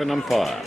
have an umpire.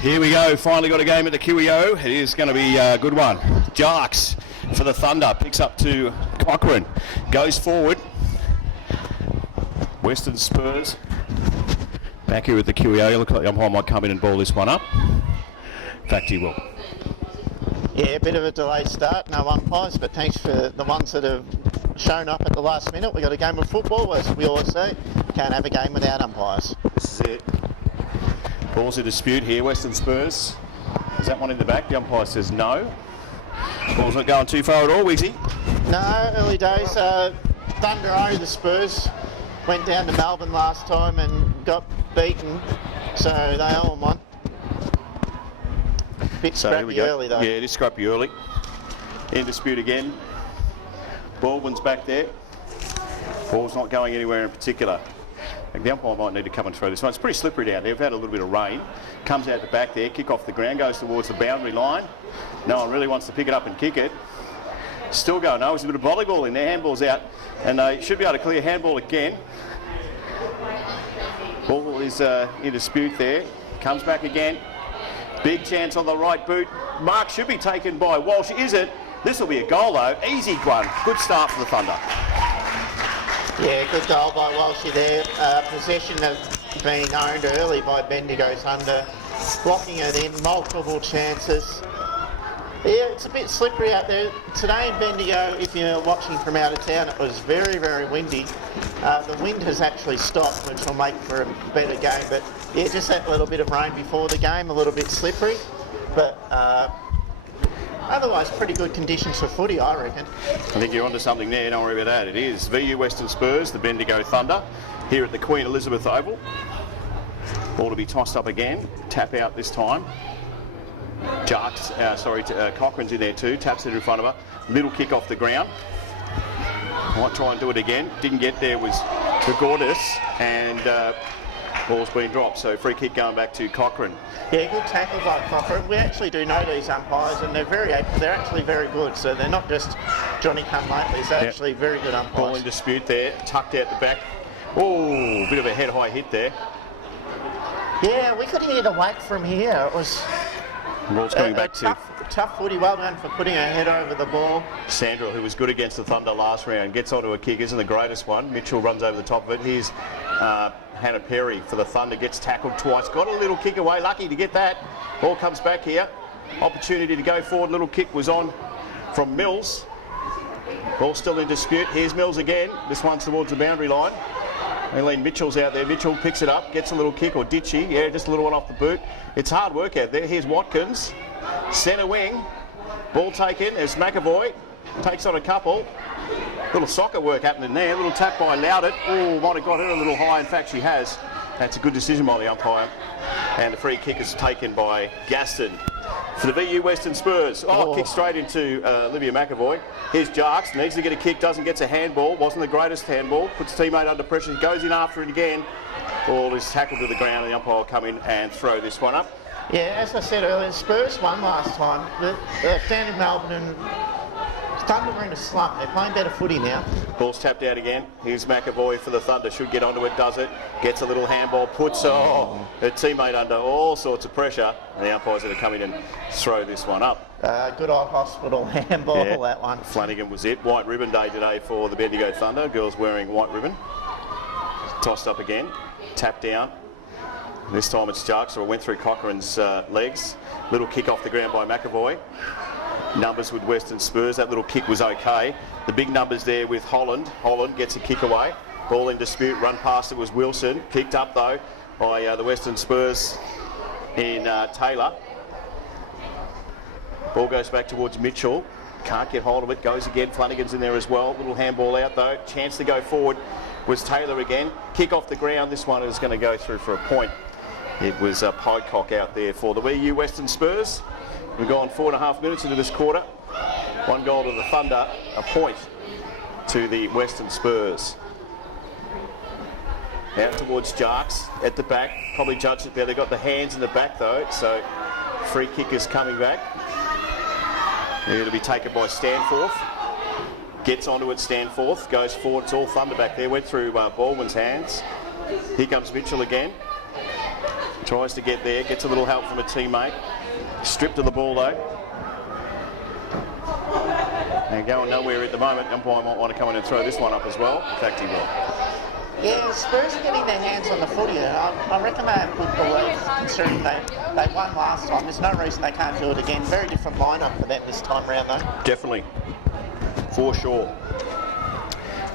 Here we go, finally got a game at the QEO. It is going to be a good one. Jarks for the Thunder, picks up to Cochrane, goes forward. Western Spurs back here at the QEO. Look like the umpire might come in and ball this one up. In fact, he will. Yeah, a bit of a delayed start, no umpires, but thanks for the ones that have shown up at the last minute. We've got a game of football, as we always say. Can't have a game without umpires. This is it. Ball's a dispute here, Western Spurs. Is that one in the back? The umpire says no. Ball's not going too far at all, Wiggsy. No, early days. Thunder owe the Spurs. Went down to Melbourne last time and got beaten, so they owe them one. Bit scrappy early though. Yeah, it is scrappy early. In dispute again. Baldwin's back there. Ball's not going anywhere in particular. The umpire might need to come and throw this one. It's pretty slippery down there. We've had a little bit of rain. Comes out the back there, kick off the ground, goes towards the boundary line. No one really wants to pick it up and kick it. Still going, no, there's a bit of volleyball in there. Handball's out, and they should be able to clear handball again. Ball is in dispute there. Comes back again. Big chance on the right boot. Mark should be taken by Walsh. Is it? This will be a goal though. Easy one. Good start for the Thunder. Yeah, good goal by Walshy there. Possession of being owned early by Bendigo Thunder. Blocking it in, multiple chances. Yeah, it's a bit slippery out there. Today in Bendigo, if you're watching from out of town, it was very, very windy. The wind has actually stopped, which will make for a better game. But yeah, just that little bit of rain before the game, a little bit slippery. But otherwise, pretty good conditions for footy, I reckon. I think you're onto something there, don't worry about that. It is VU Western Spurs, the Bendigo Thunder, here at the Queen Elizabeth Oval. Ball to be tossed up again, tap out this time. Cochrane's in there too, taps it in front of her. Little kick off the ground. Might try and do it again. Didn't get there, was Gordis, and ball's been dropped, so free kick going back to Cochrane. Yeah, good tackle by Cochrane. We actually do know these umpires, and they're actually very good. So they're not just Johnny-come-latelys. They're actually very good umpires. Ball in dispute there, tucked out the back. Oh, bit of a head-high hit there. Yeah, we could hear the whack from here. It was Ball's coming back to tough footy. Well done for putting her head over the ball. Sandra, who was good against the Thunder last round, gets onto a kick, isn't the greatest one. Mitchell runs over the top of it. Here's Hannah Perry for the Thunder, gets tackled twice, got a little kick away, lucky to get that. Ball comes back here. Opportunity to go forward, little kick was on from Mills. Ball still in dispute. Here's Mills again. This one's towards the boundary line. Eileen Mitchell's out there. Mitchell picks it up, gets a little kick, or did she? Yeah, just a little one off the boot. It's hard work out there. Here's Watkins, centre wing. Ball taken as McAvoy takes on a couple. Little soccer work happening there. Little tap by Loudon. Oh, might have got it a little high. In fact, she has. That's a good decision by the umpire. And the free kick is taken by Gaston. For the VU Western Spurs. Kick straight into Olivia McAvoy. Here's Jarks, needs to get a kick, doesn't, gets a handball. Wasn't the greatest handball. Puts teammate under pressure, he goes in after it again. Ball is tackled to the ground, and the umpire will come in and throw this one up. Yeah, as I said earlier, Spurs won last time. Down in Melbourne and Thunder were in a slump. They're playing better footy now. Ball's tapped out again. Here's McAvoy for the Thunder. Should get onto it, does it. Gets a little handball, puts her teammate under all sorts of pressure. And the umpire's going to come in and throw this one up. Good old hospital handball, that one. Flanagan was it. White ribbon day today for the Bendigo Thunder. Girls wearing white ribbon. Tossed up again. Tapped down. This time it's Jarks, so it went through Cochrane's legs. Little kick off the ground by McAvoy. Numbers with Western Spurs. That little kick was okay. The big numbers there with Holland. Holland gets a kick away. Ball in dispute. Run past it was Wilson. Picked up though by the Western Spurs in Taylor. Ball goes back towards Mitchell. Can't get hold of it. Goes again. Flanagan's in there as well. Little handball out though. Chance to go forward was Taylor again. Kick off the ground. This one is going to go through for a point. It was Pyecock out there for the VU Western Spurs. We've gone 4.5 minutes into this quarter. 1 goal to the Thunder, a point to the Western Spurs. Out towards Jarks at the back. Probably judged it there. They've got the hands in the back though, so free kick is coming back. They're going to be taken by Stanforth. Gets onto it, Stanforth. Goes forward. It's all Thunder back there. Went through Baldwin's hands. Here comes Mitchell again. Tries to get there. Gets a little help from a teammate. Stripped of the ball though. And going nowhere at the moment. Umpire might want to come in and throw this one up as well. In fact, he will. Yeah, Spurs are getting their hands on the footy, and I reckon they have good belief, considering they won last time. There's no reason they can't do it again. Very different lineup for them this time round though. Definitely. For sure.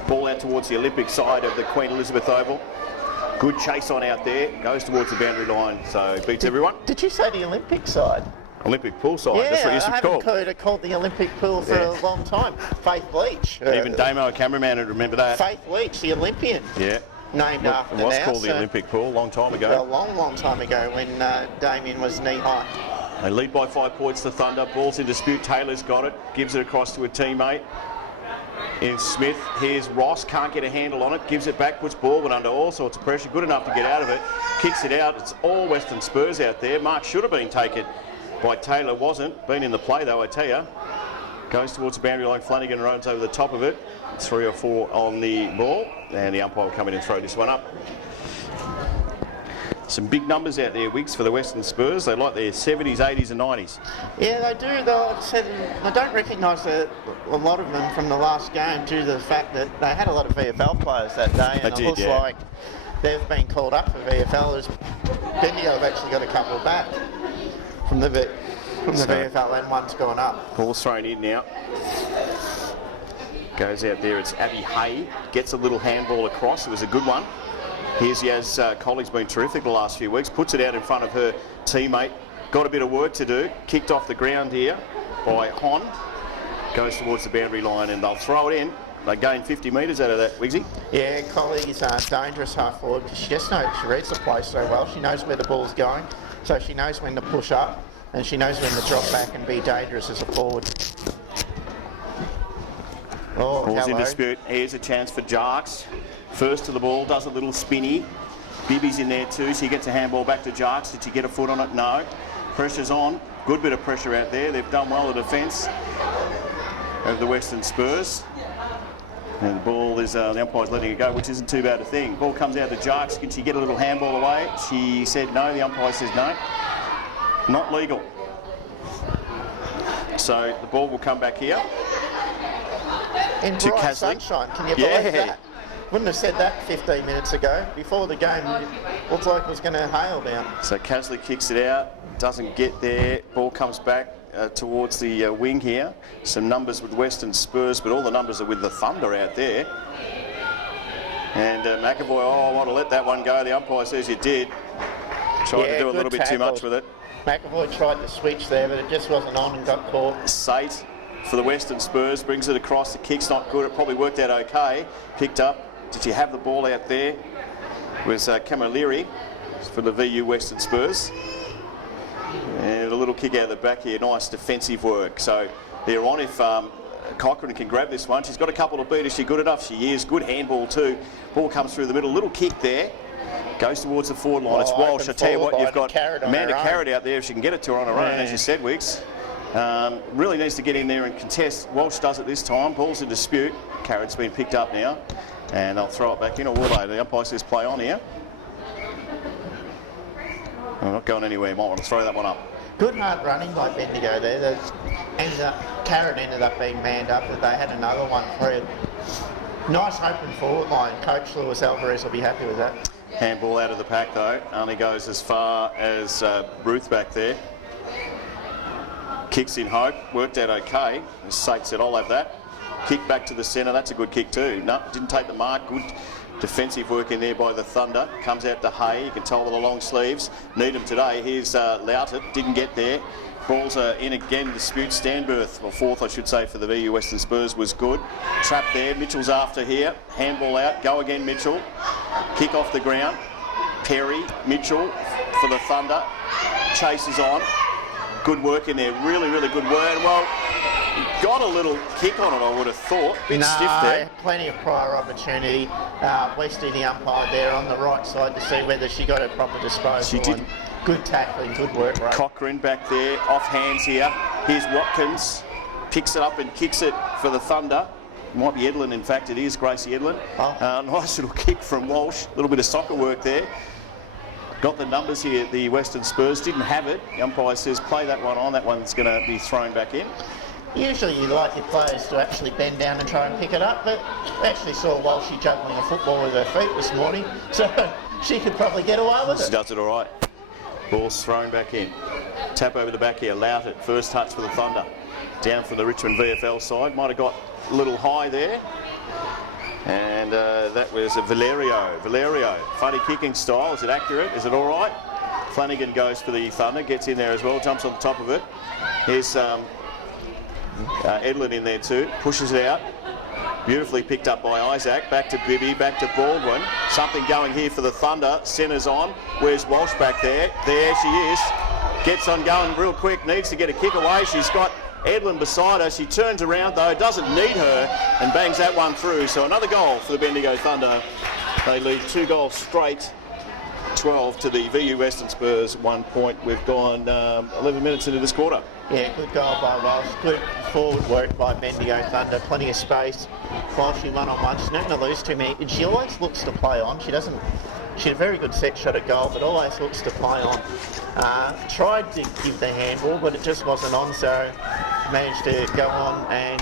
Ball out towards the Olympic side of the Queen Elizabeth Oval. Good chase on out there. Goes towards the boundary line, so beats everyone. Did you say the Olympic side? Olympic pool side. Yeah, that's what it used to be called. I haven't called the Olympic pool for a long time. Faith Leach. Even Damo, a cameraman, would remember that. Faith Leach, the Olympian. Yeah. Named after it was now, called the Olympic pool a long time ago. A long time ago when Damien was knee high. They lead by 5 points, the Thunder. Ball's in dispute. Taylor's got it. Gives it across to a teammate. In Smith, here's Ross, can't get a handle on it, gives it back, puts Baldwin under all sorts of pressure, good enough to get out of it, kicks it out. It's all Western Spurs out there. Mark should have been taken by Taylor, wasn't. Been in the play though, I tell you. Goes towards the boundary line, Flanagan runs over the top of it. 3 or 4 on the ball, and the umpire will come in and throw this one up. Some big numbers out there, Wiggs, for the Western Spurs. They like their 70s, 80s and 90s. Yeah, they do. I don't recognise a lot of them from the last game due to the fact that they had a lot of VFL players that day, and it looks like they've been called up for VFL. Bendigo have actually got a couple back from the VFL, and one's gone up. Ball's thrown in now. Goes out there, it's Abby Hay. Gets a little handball across. It was a good one. Here's Yaz Colley's been terrific the last few weeks. Puts it out in front of her teammate. Got a bit of work to do. Kicked off the ground here by Hon. Goes towards the boundary line and they'll throw it in. They gain 50 metres out of that, Wiggsy. Yeah, Colley's dangerous half forward. She just knows, she reads the play so well. She knows where the ball's going. So she knows when to push up and she knows when to drop back and be dangerous as a forward. Oh, Ball's in dispute. Here's a chance for Jarks. First to the ball, does a little spinny. Bibby's in there too, so he gets a handball back to Jarks. Did she get a foot on it? No. Pressure's on. Good bit of pressure out there. They've done well, the defence of the Western Spurs. And the ball is, the umpire's letting it go, which isn't too bad a thing. Ball comes out to Jarks. Can she get a little handball away? She said no. The umpire says no. Not legal. So the ball will come back here. In to bright Casley. sunshine, can you believe that? Wouldn't have said that 15 minutes ago. Before the game, it looked like it was going to hail down. So Casley kicks it out, doesn't get there. Ball comes back towards the wing here. Some numbers with Western Spurs, but all the numbers are with the Thunder out there. And McAvoy, I want to let that one go. The umpire says you did. Tried to do a little bit too much with it. McAvoy tried to switch there, but it just wasn't on and got caught. Sate for the Western Spurs brings it across. The kick's not good. It probably worked out okay. Picked up. Did you have the ball out there? It was Camilleri for the VU Western Spurs. And a little kick out of the back here. Nice defensive work. So they're on if Cochrane can grab this one. She's got a couple to beat. Is she good enough? She is. Good handball too. Ball comes through the middle. Little kick there. Goes towards the forward line. It's Walsh. I tell you what, you've got Amanda Carrot out there if she can get it to her on her own, as you said, Wicks. Really needs to get in there and contest. Walsh does it this time. Ball's in dispute. Carrot's been picked up now. And they'll throw it back in, or will they? The umpire says play on here. I'm not going anywhere. Might want to throw that one up. Good hard running by Bendigo there. Carrot ended up being manned up, but they had another one for it. Nice open forward line. Coach Lewis Alvarez will be happy with that. Handball out of the pack though. Only goes as far as Ruth back there. Kicks in hope. Worked out okay. As Sate said, I'll have that. Kick back to the centre, that's a good kick too. No, didn't take the mark. Good defensive work in there by the Thunder. Comes out to Hay, you can tell with the long sleeves. Need him today. Here's Loutet, didn't get there. Balls are in again, dispute. Stanberth, or fourth I should say, for the VU Western Spurs was good. Trap there, Mitchell's after here. Handball out, go again Mitchell. Kick off the ground. Perry, Mitchell for the Thunder. Chases on. Good work in there, really, really good work. Well, got a little kick on it, I would have thought. Bit stiff there. Plenty of prior opportunity. Westy, the umpire there on the right side to see whether she got a proper disposal. She did. Good tackling, good work, right? Cochrane back there, off hands here. Here's Watkins, picks it up and kicks it for the Thunder. It might be Edlin, in fact, it is Gracie Edlin. Oh. Nice little kick from Walsh, a little bit of soccer work there. Got the numbers here, the Western Spurs, didn't have it. The umpire says play that one on, that one's going to be thrown back in. Usually you like your players to actually bend down and try and pick it up, but we actually saw Walshy juggling a football with her feet this morning, so she could probably get away with it. She does it all right. Ball's thrown back in. Tap over the back here, Loutet, first touch for the Thunder. Down from the Richmond VFL side, might have got a little high there. And that was a Valerio, funny kicking style. Is it accurate? Is it all right? Flanagan goes for the Thunder, gets in there as well, jumps on the top of it. Here's Edlin in there too, pushes it out. Beautifully picked up by Isaac. Back to Bibby, back to Baldwin. Something going here for the Thunder. Centre's on. Where's Walsh back there? There she is. Gets on going real quick. Needs to get a kick away. She's got Edlin beside her. She turns around though. Doesn't need her and bangs that one through. So another goal for the Bendigo Thunder. They lead 2 goals straight. 12 to the VU Western Spurs, 1 point. We've gone 11 minutes into this quarter. Yeah, good goal by Walsh. Good forward work by Bendigo Thunder. Plenty of space. Walshy one-on-one. She's not going to lose too many. And she always looks to play on. She had a very good set shot at goal, but always looks to play on. Tried to give the handball, but it just wasn't on, so managed to go on and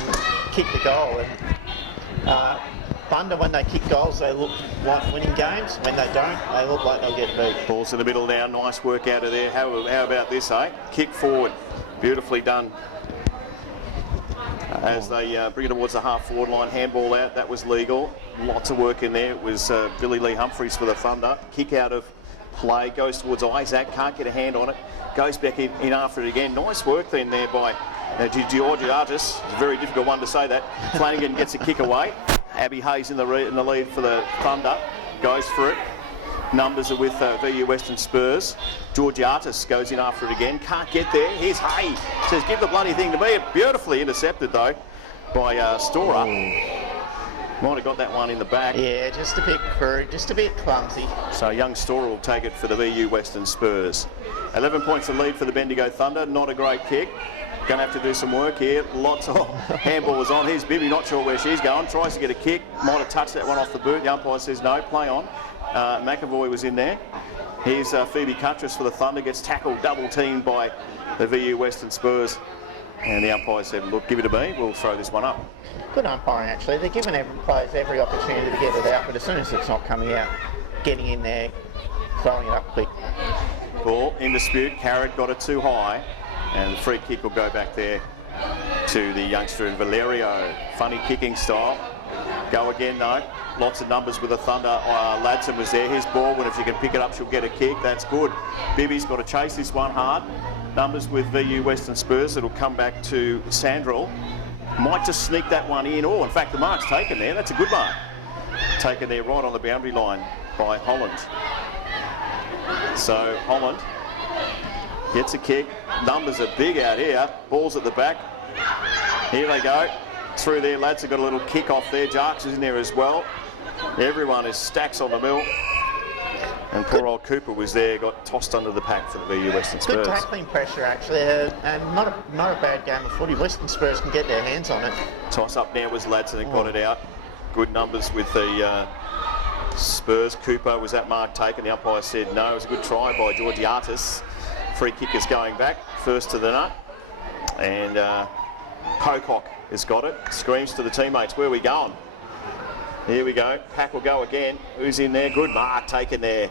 kick the goal. And Thunder, when they kick goals, they look like winning games. When they don't, they look like they'll get beat. Ball's in the middle now. Nice work out of there. How about this, eh? Kick forward. Beautifully done. As they bring it towards the half-forward line, handball out. That was legal. Lots of work in there. It was Billy Lee Humphries for the Thunder. Kick out of play. Goes towards Isaac. Can't get a hand on it. Goes back in after it again. Nice work then there by Georgiadis. It's a very difficult one to say that. Flanagan gets a kick away. Abby Hayes in the lead for the Thunder. Goes for it. Numbers are with VU Western Spurs. Georgiadis goes in after it again. Can't get there. Here's Hay. Says, give the bloody thing to me. Beautifully intercepted, though, by Storer. Might have got that one in the back. Yeah, just a bit crude, just a bit clumsy. So young Storer will take it for the VU Western Spurs. 11 points of lead for the Bendigo Thunder. Not a great kick. Going to have to do some work here. Lots of handball was on. Here's Bibby, not sure where she's going. Tries to get a kick. Might have touched that one off the boot. The umpire says no, play on. McAvoy was in there. Here's Phoebe Cuttress for the Thunder. Gets tackled, double teamed by the VU Western Spurs. And the umpire said, look, give it to me, we'll throw this one up. Good umpiring, actually. They're giving players every opportunity to get it out, but as soon as it's not coming out, getting in there, throwing it up quick. Ball in dispute. Carrot got it too high, and the free kick will go back there to the youngster in Valerio. Funny kicking style. Go again, though. Lots of numbers with the Thunder. Ladson was there. His ball, and if you can pick it up, she'll get a kick. That's good. Bibby's got to chase this one hard. Numbers with VU Western Spurs. It'll come back to Sandrell. Might just sneak that one in. Oh, in fact, the mark's taken there. That's a good mark. Taken there right on the boundary line by Holland. So Holland gets a kick. Numbers are big out here. Ball's at the back. Here they go. Through there, lads have got a little kick off there. Jarks is in there as well. Everyone is stacks on the mill. And poor old Cooper was there, got tossed under the pack for the VU Western Spurs. Good tackling pressure, actually, and not a bad game of footy. Western Spurs can get their hands on it. Toss up now was Ladson and got it out. Good numbers with the Spurs. Cooper, was that mark taken? The umpire said no. It was a good try by Georgiatis. Free kick is going back, first to the nut. And Pocock has got it. Screams to the teammates, where are we going? Here we go. Pack will go again. Who's in there? Good mark taken there.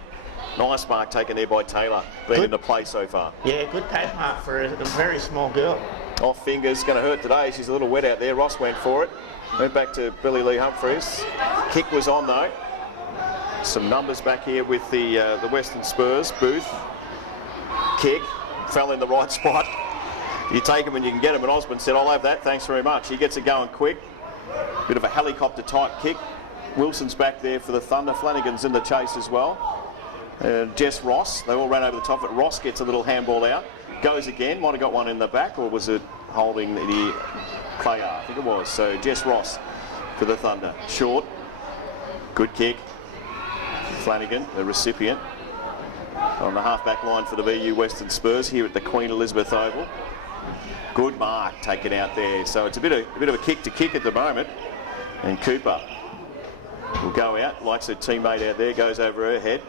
Nice mark taken there by Taylor. Been in the play so far. Yeah, good pack mark for a very small girl. Off fingers, going to hurt today. She's a little wet out there. Ross went for it. Went back to Billy Lee Humphries. Kick was on though. Some numbers back here with the Western Spurs. Booth. Kick. Fell in the right spot. You take them and you can get them. And Osborne said, I'll have that. Thanks very much. He gets it going quick. Bit of a helicopter type kick. Wilson's back there for the Thunder. Flanagan's in the chase as well. Jess Ross, they all ran over the top of it. Ross gets a little handball out. Goes again, might have got one in the back, or was it holding the player? I think it was. So Jess Ross for the Thunder. Short. Good kick. Flanagan, the recipient, on the half-back line for the VU Western Spurs here at the Queen Elizabeth Oval. Good mark taken out there. So it's a bit of a kick to kick at the moment. And Cooper will go out, likes her teammate out there, goes over her head.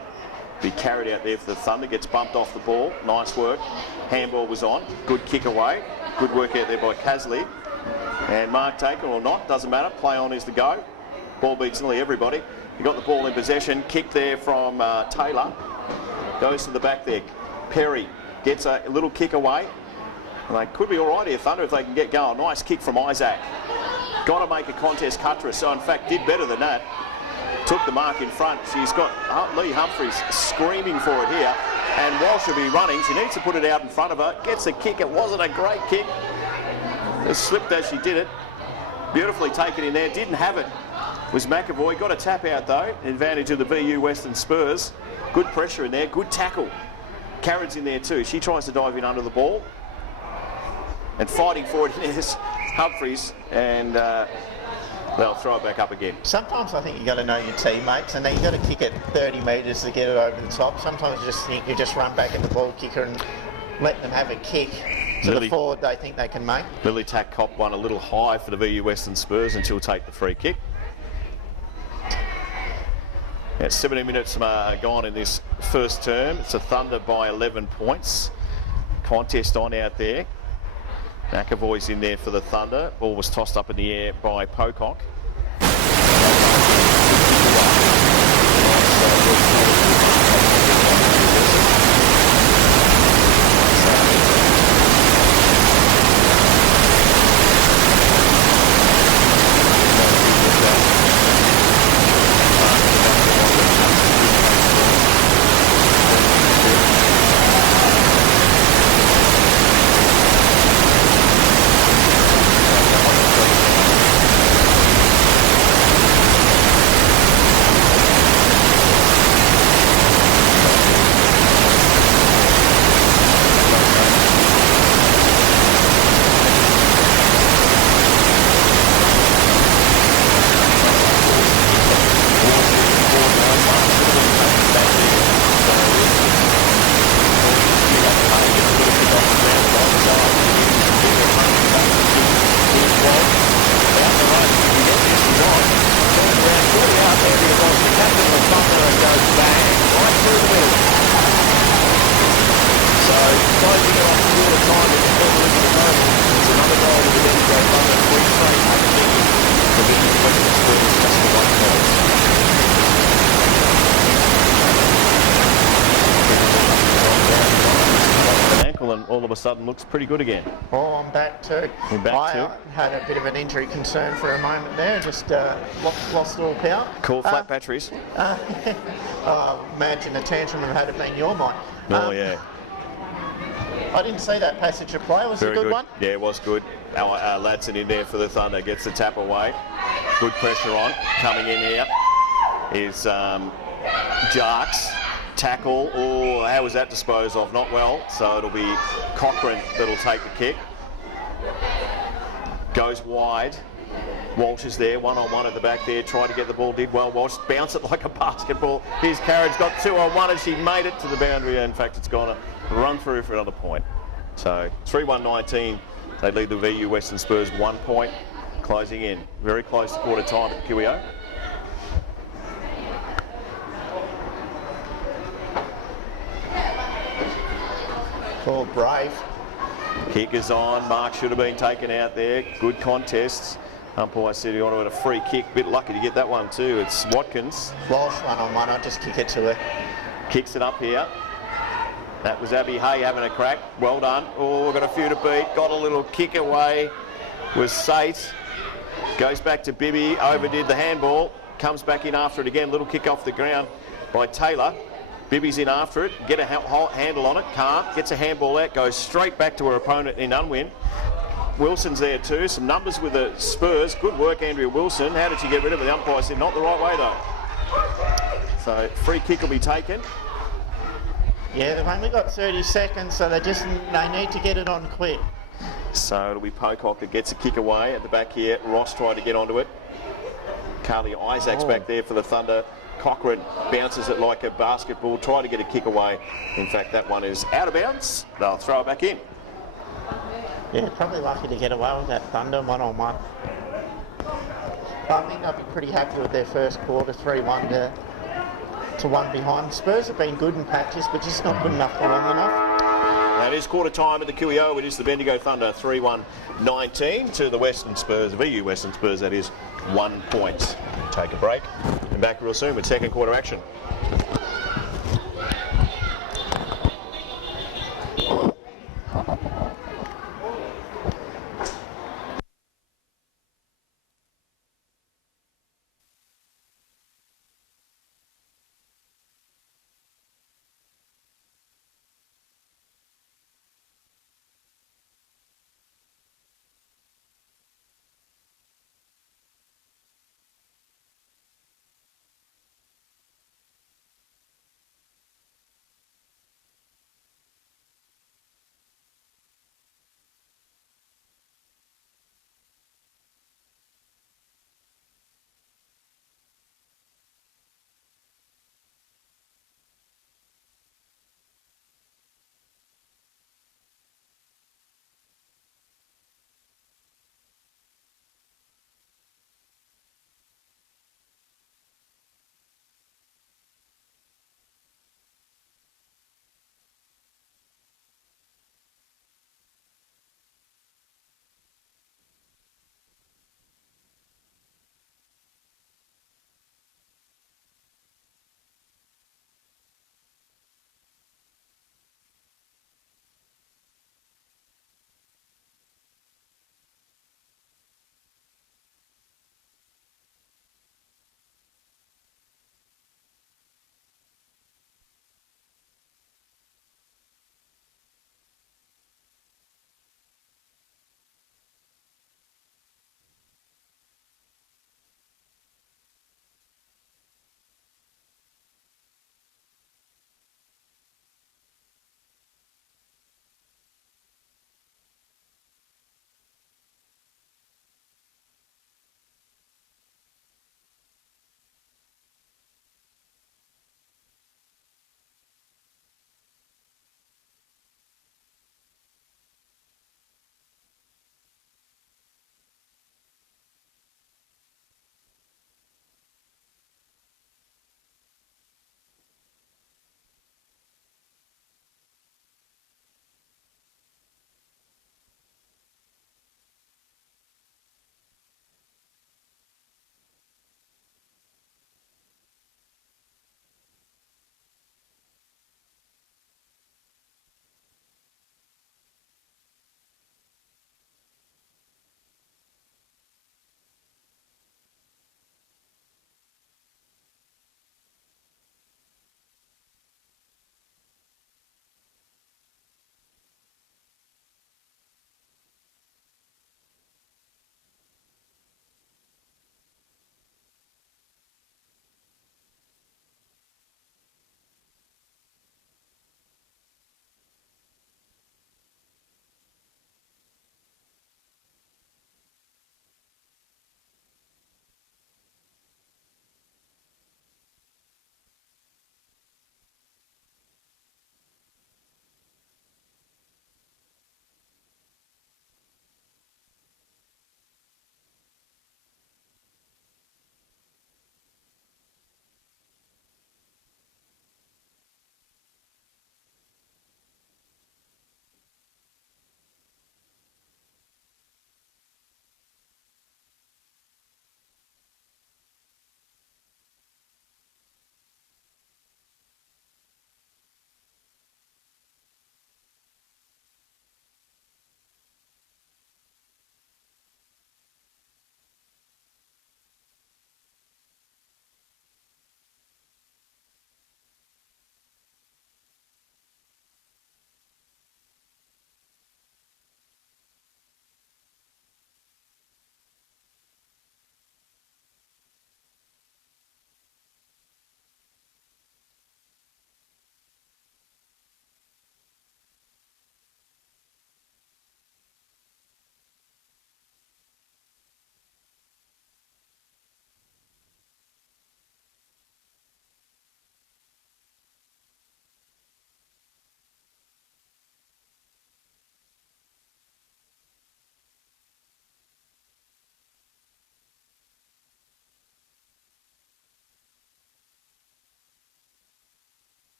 Be carried out there for the Thunder, gets bumped off the ball. Nice work. Handball was on. Good kick away. Good work out there by Casley. And mark taken or not, doesn't matter. Play on is the go. Ball beats nearly everybody. You got the ball in possession. Kick there from Taylor. Goes to the back there. Perry gets a little kick away. And they could be all right here, Thunder, if they can get going. Nice kick from Isaac. Got to make a contest Cuttress. So, in fact, did better than that. Took the mark in front. She's got Lee Humphries screaming for it here. And while she'll be running, she needs to put it out in front of her. Gets a kick. It wasn't a great kick. It slipped as she did it. Beautifully taken in there. Didn't have it. Was McAvoy. Got a tap out, though. Advantage of the VU Western Spurs. Good pressure in there. Good tackle. Carrod's in there too. She tries to dive in under the ball. And fighting for it is Humphries, and they'll throw it back up again. Sometimes I think you've got to know your teammates, and then you've got to kick it 30 metres to get it over the top. Sometimes you just think you just run back at the ball kicker and let them have a kick to the forward they think they can make. Lily Tack copped one a little high for the VU Western Spurs, and she'll take the free kick. Yeah, 17 minutes gone in this first term. It's a Thunder by 11 points. Contest on out there. McAvoy's in there for the Thunder. Ball was tossed up in the air by Pocock. goal to the Bendigo Thunder. 3 straight underneath the Bendigo Western Spurs just for 1 point. An ankle and all of a sudden looks pretty good again. Oh, I'm back too. You're back too? I had a bit of an injury concern for a moment there, just lost all power. Cool, flat batteries. Imagine the tantrum would have had it been your mind. Oh, yeah. I didn't see that passage of play. Was it a good one? Yeah, it was good. Our Ladson in there for the Thunder gets the tap away. Good pressure on. Coming in here is Jarks. Tackle. Oh, how was that disposed of? Not well. So it'll be Cochrane that'll take the kick. Goes wide. Walsh is there, 1-on-1 at the back there, tried to get the ball, did well. Walsh bounced it like a basketball. Here's Carriage, got 2-on-1 and she made it to the boundary. In fact, it's gone to run through for another point. So 3-1-19, they lead the VU Western Spurs 1 point, closing in. Very close to quarter time at QEO. Oh, brave. Kick is on. Mark should have been taken out there. Good contests. Umpire said he wanted a free kick. Bit lucky to get that one too. It's Watkins. Walsh 1-on-1. I'll just kick it to her. Kicks it up here. That was Abby Hay having a crack. Well done. Oh, got a few to beat. Got a little kick away. Was Sate. Goes back to Bibby. Overdid the handball. Comes back in after it again. Little kick off the ground by Taylor. Bibby's in after it, get a handle on it, can't, gets a handball out, goes straight back to her opponent in Unwin. Wilson's there too, some numbers with the Spurs. Good work, Andrea Wilson. How did she get rid of it? The umpire said not the right way though. So free kick will be taken. Yeah, they've only got 30 seconds, so they need to get it on quick. So it'll be Pocock that gets a kick away at the back here. Ross tried to get onto it. Carly Isaac's back there for the Thunder. Cochrane bounces it like a basketball, try to get a kick away. In fact, that one is out of bounds. They'll throw it back in. Yeah, probably lucky to get away with that Thunder 1-on-1. I think I'd be pretty happy with their first quarter, 3-1 to 1 behind. Spurs have been good in patches, but just not good enough for long enough. That is quarter time at the QEO. It is the Bendigo Thunder 3-1-19 to the Western Spurs, VU Western Spurs, that is 1 point. Take a break and back real soon with second quarter action.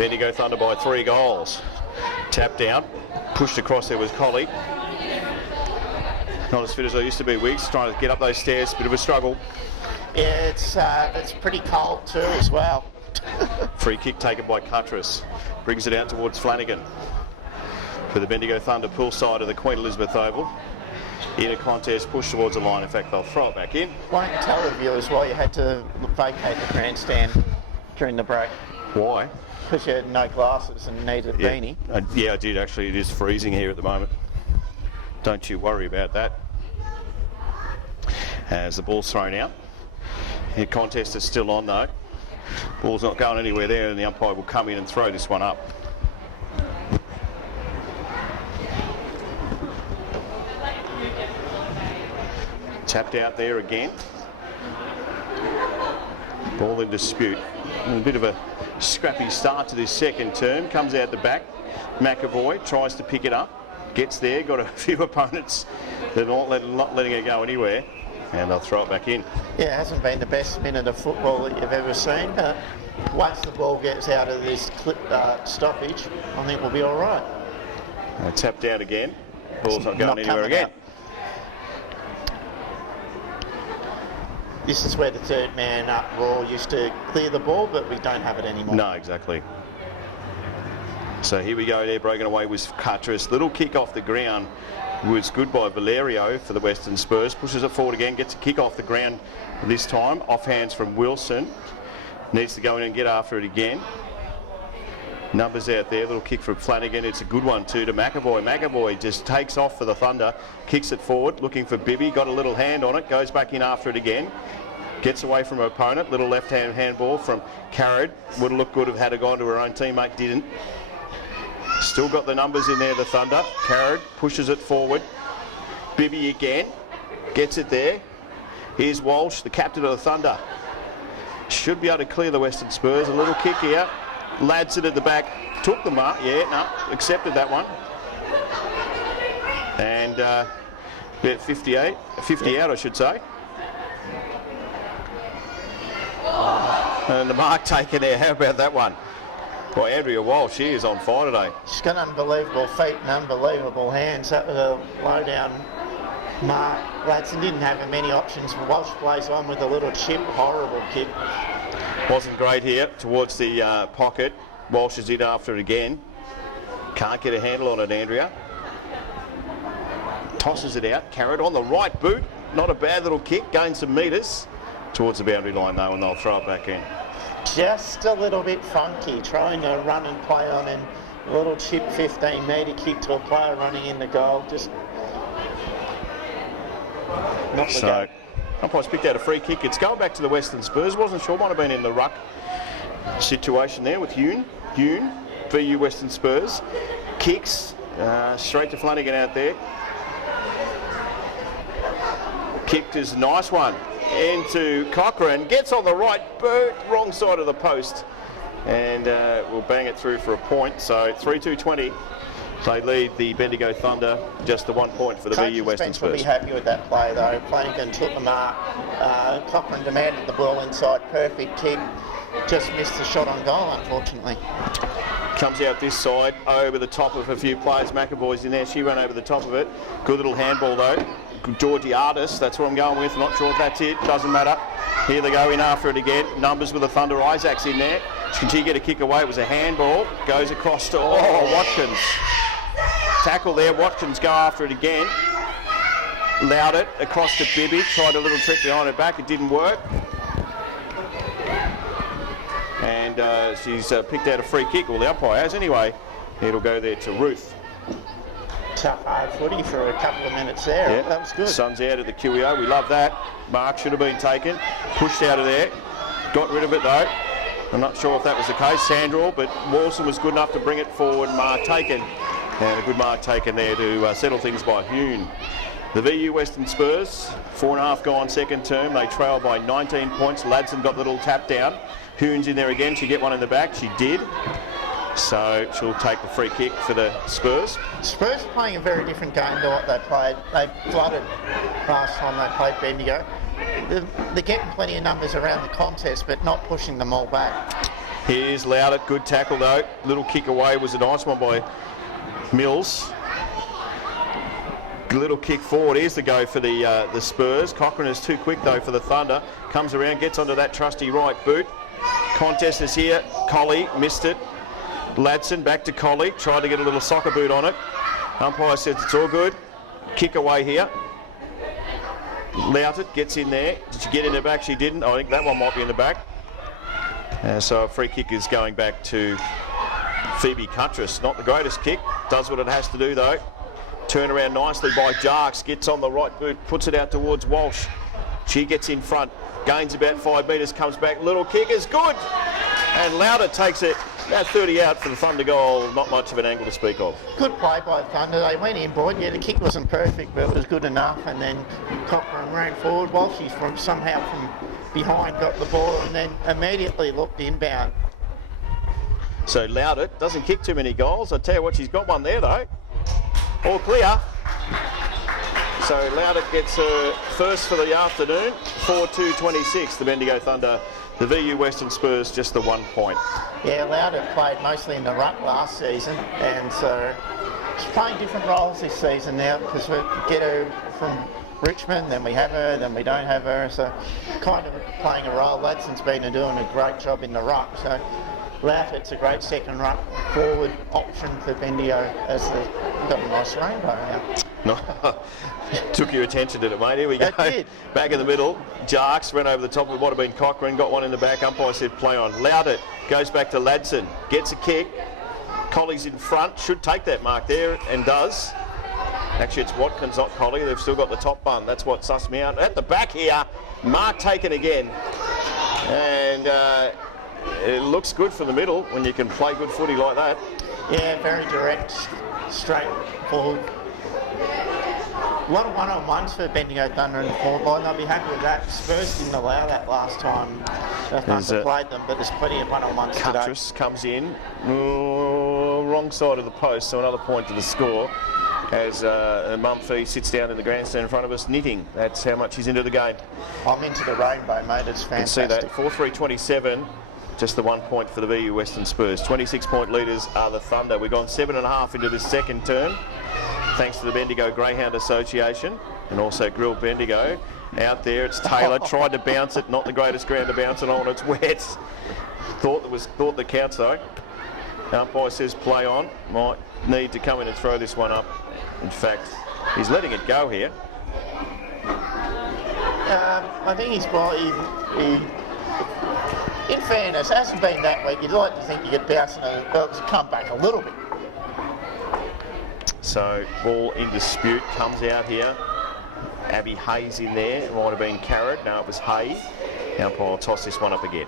Bendigo Thunder by 3 goals. Tap down, pushed across there was Collie. Not as fit as I used to be, Wiggs, trying to get up those stairs, bit of a struggle. Yeah, it's pretty cold too as well. Free kick taken by Cuttress. Brings it out towards Flanagan. For the Bendigo Thunder pool side of the Queen Elizabeth Oval. In a contest, push towards the line. In fact, they'll throw it back in. Won't tell the viewers why you had to vacate the grandstand during the break. Why? Because you had no glasses and needed a beanie. Yeah, I did actually. It is freezing here at the moment. Don't you worry about that. As the ball's thrown out. The contest is still on though. Ball's not going anywhere there, and the umpire will come in and throw this one up. Tapped out there again. Ball in dispute. A bit of a scrappy start to this second term. Comes out the back. McAvoy tries to pick it up. Gets there. Got a few opponents that are not letting it go anywhere. And they'll throw it back in. Yeah, it hasn't been the best minute of football that you've ever seen, but once the ball gets out of this stoppage, I think we'll be all right. Tapped out again. Ball's not going anywhere again. Out. This is where the third man up Raw used to clear the ball, but we don't have it anymore. No, exactly. So here we go there, breaking away with Cuttress. Little kick off the ground was good by Valerio for the Western Spurs. Pushes it forward again, gets a kick off the ground this time. Off hands from Wilson. Needs to go in and get after it again. Numbers out there, little kick from Flanagan. It's a good one too to McAvoy. McAvoy just takes off for the Thunder, kicks it forward, looking for Bibby, got a little hand on it, goes back in after it again. Gets away from her opponent, little left-hand handball from Carrad. Would have looked good if had it gone to her own teammate, didn't. Still got the numbers in there, the Thunder. Carrad pushes it forward. Bibby again, gets it there. Here's Walsh, the captain of the Thunder. Should be able to clear the Western Spurs. A little kick here. Ladson at the back, took the mark, accepted that one. And 50 out, I should say. And the mark taken there, how about that one? Boy, Andrea Walsh, she is on fire today. She's got unbelievable feet and unbelievable hands. That was a low-down mark. Ladson didn't have many options. Walsh plays on with a little chip, horrible kick. Wasn't great here towards the pocket. Walsh is in after it again. Can't get a handle on it, Andrea. Tosses it out. Carrad on the right boot. Not a bad little kick. Gains some metres towards the boundary line though, and they'll throw it back in. Just a little bit funky, trying to run and play on, and a little chip 15-metre kick to a player running in the goal. Just not the go. Umpire's picked out a free kick. It's going back to the Western Spurs. Wasn't sure, might have been in the ruck situation there with Yoon. Yoon, VU Western Spurs. Kicks straight to Flanagan out there. Kicked is a nice one into Cochrane. Gets on the right boot, wrong side of the post. And we'll bang it through for a point. So 3-2-20. They lead the Bendigo Thunder just the 1 point for the VU Western Spurs. Will be happy with that play though. Flanagan took the mark. Cochrane demanded the ball inside. Perfect kick. Just missed the shot on goal, unfortunately. Comes out this side, over the top of a few players. McAvoy's in there. She ran over the top of it. Good little handball though. Georgie Artis, that's what I'm going with. Not sure if that's it. Doesn't matter. Here they go in after it again. Numbers with the Thunder. Isaac's in there. Can she get a kick away? It was a handball. Goes across to Watkins. Tackle there. Watkins go after it again. Allowed it across to Bibby. Tried a little trick behind her back. It didn't work. And she's picked out a free kick. Well, the umpire has anyway. It'll go there to Ruth. Tough hard footy for a couple of minutes there. Yeah. That was good. Sun's out of the QEO. We love that. Mark should have been taken. Pushed out of there. Got rid of it though. I'm not sure if that was the case. Sandrell, but Wilson was good enough to bring it forward. Mark taken. And a good mark taken there to settle things by Hune. The VU Western Spurs, 4.5 gone second term. They trail by 19 points. Ladson got the little tap down. Hune's in there again. She get one in the back. She did. So she'll take the free kick for the Spurs. Spurs are playing a very different game to what they played. They flooded last time they played Bendigo. They're getting plenty of numbers around the contest, but not pushing them all back. Here's Louder, good tackle though. Little kick away was a nice one by Mills. Little kick forward. Here's the go for the Spurs. Cochrane is too quick though for the Thunder. Comes around, gets onto that trusty right boot. Contest is here. Colley missed it. Ladson back to Colley. Tried to get a little soccer boot on it. Umpire says it's all good. Kick away here. Louted gets in there. Did she get in the back? She didn't. I think that one might be in the back. So a free kick is going back to Phoebe Cuttress. Not the greatest kick. Does what it has to do though. Turn around nicely by Jarks. Gets on the right boot. Puts it out towards Walsh. She gets in front. Gains about 5 metres. Comes back. Little kick is good. And Louder takes it about 30 out for the Thunder goal. Not much of an angle to speak of. Good play by the Thunder. They went in, Boyd. Yeah, the kick wasn't perfect, but it was good enough. And then Cochrane ran forward. Walshy's somehow from behind got the ball and then immediately looked inbound. So Louder doesn't kick too many goals. I tell you what, she's got one there though. All clear. So Louder gets her first for the afternoon. 4-2-26. The Bendigo Thunder. The VU Western Spurs just the 1 point. Yeah, Louder played mostly in the ruck last season, and so she's playing different roles this season now because we get her from Richmond, then we have her, then we don't have her, so kind of playing a role. Ladson's been doing a great job in the ruck, so Louder's a great second ruck forward option for Bendigo as they've got a nice rainbow now. No, took your attention, did it, mate? Here we go. It did. Back in the middle. Jarks ran over the top. It might have been Cochrane. Got one in the back. Umpire said play on. Louder goes back to Ladson. Gets a kick. Colley's in front. Should take that mark there and does. Actually, it's Watkins, not Colley. They've still got the top bun. That's what sussed me out. At the back here, mark taken again. And it looks good for the middle when you can play good footy like that. Yeah, very direct, straightforward. A lot of one-on-ones for Bendigo Thunder in the forward line. They'll be happy with that. Spurs didn't allow that last time the Thunder played them, but there's plenty of one-on-ones today. Cuttress comes in, wrong side of the post, so another point to the score. As Mumfee sits down in the grandstand in front of us, knitting. That's how much he's into the game. I'm into the rainbow, mate. It's fantastic. You can see that. 4-3-27. Just the 1 point for the VU Western Spurs. 26-point leaders are the Thunder. We've gone 7.5 into this second term, thanks to the Bendigo Greyhound Association and also Grill Bendigo. Out there, it's Taylor. Tried to bounce it. Not the greatest ground to bounce it on. It's wet. Thought the counts though. Umpire says play on. Might need to come in and throw this one up. In fact, he's letting it go here. I think he's probably. In fairness, it hasn't been that weak. You'd like to think you get bouncing and it's come back a little bit. So, ball in dispute comes out here. Abby Hayes in there. It might have been Carrot. No, it was Hay. Umpire will toss this one up again.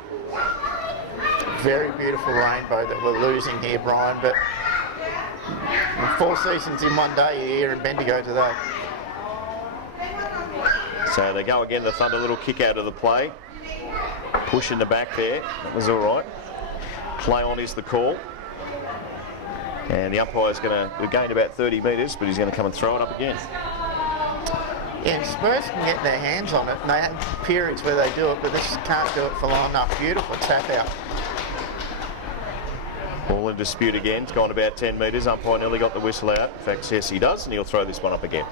Very beautiful rainbow that we're losing here, Brian, but 4 seasons in 1 day here in Bendigo today. So they go again, the Thunder, little kick out of the play. Push in the back there, that was all right. Play on is the call. And the umpire's we've gained about 30 metres, but he's going to come and throw it up again. Yeah, Spurs can get their hands on it, and they have periods where they do it, but they just can't do it for long enough. Beautiful tap out. Ball in dispute again, it's gone about 10 metres. Umpire nearly got the whistle out. In fact, yes, he does, and he'll throw this one up again.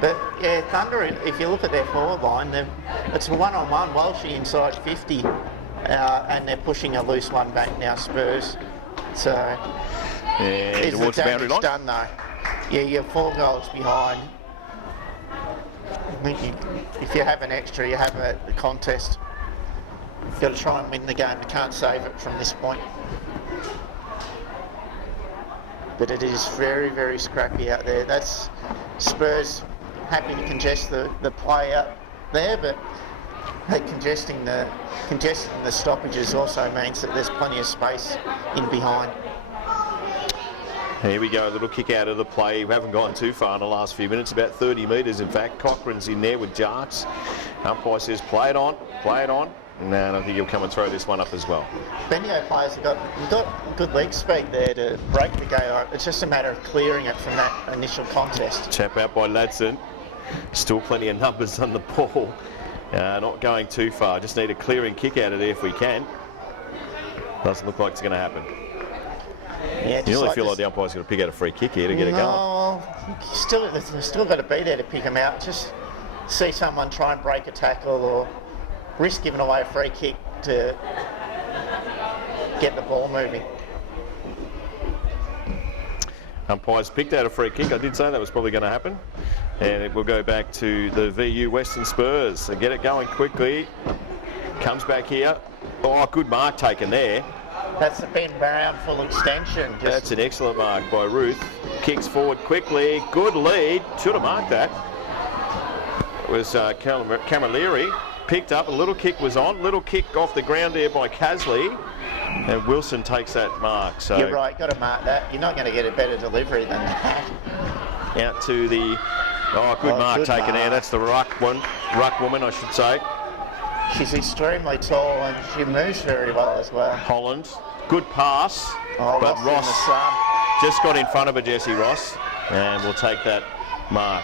But yeah, Thunder, if you look at their forward line, it's a one-on-one. Walshy inside 50, and they're pushing a loose one back now, Spurs. So, is the damage done though? Yeah, you're 4 goals behind. I think if you have an extra, you have a contest. You've got to try and win the game. You can't save it from this point. But it is very, very scrappy out there. That's Spurs happy to congest the play out there, but congesting the stoppages also means that there's plenty of space in behind. Here we go, a little kick out of the play. We haven't gone too far in the last few minutes, about 30 metres in fact. Cochrane's in there with Jarks. Umpire says play it on, play it on. And I think he'll come and throw this one up as well. Bendigo players have got good leg speed there to break the game. It's just a matter of clearing it from that initial contest. Tap out by Ladson. Still plenty of numbers on the ball. Not going too far. Just need a clearing kick out of there if we can. Doesn't look like it's going to happen. Yeah, You really like feel like the umpire's going to pick out a free kick here to get it going. No, they've still got to be there to pick them out. Just see someone try and break a tackle or risk giving away a free kick to get the ball moving. Umpires picked out a free kick. I did say that was probably going to happen. And it will go back to the VU Western Spurs. They get it going quickly. Comes back here. Oh, good mark taken there. That's the Ben Brown full extension. That's an excellent mark by Ruth. Kicks forward quickly. Good lead. Should have marked that. It was Camilleri. Picked up. A little kick was on. Little kick off the ground there by Casley. And Wilson takes that mark. So you're right, got to mark that. You're not going to get a better delivery than that. Out to the... Oh, good mark taken there. That's the ruck woman, I should say. She's extremely tall and she moves very well as well. Holland. Good pass. But Ross just got in front of her, Jessie Ross. And we'll take that mark.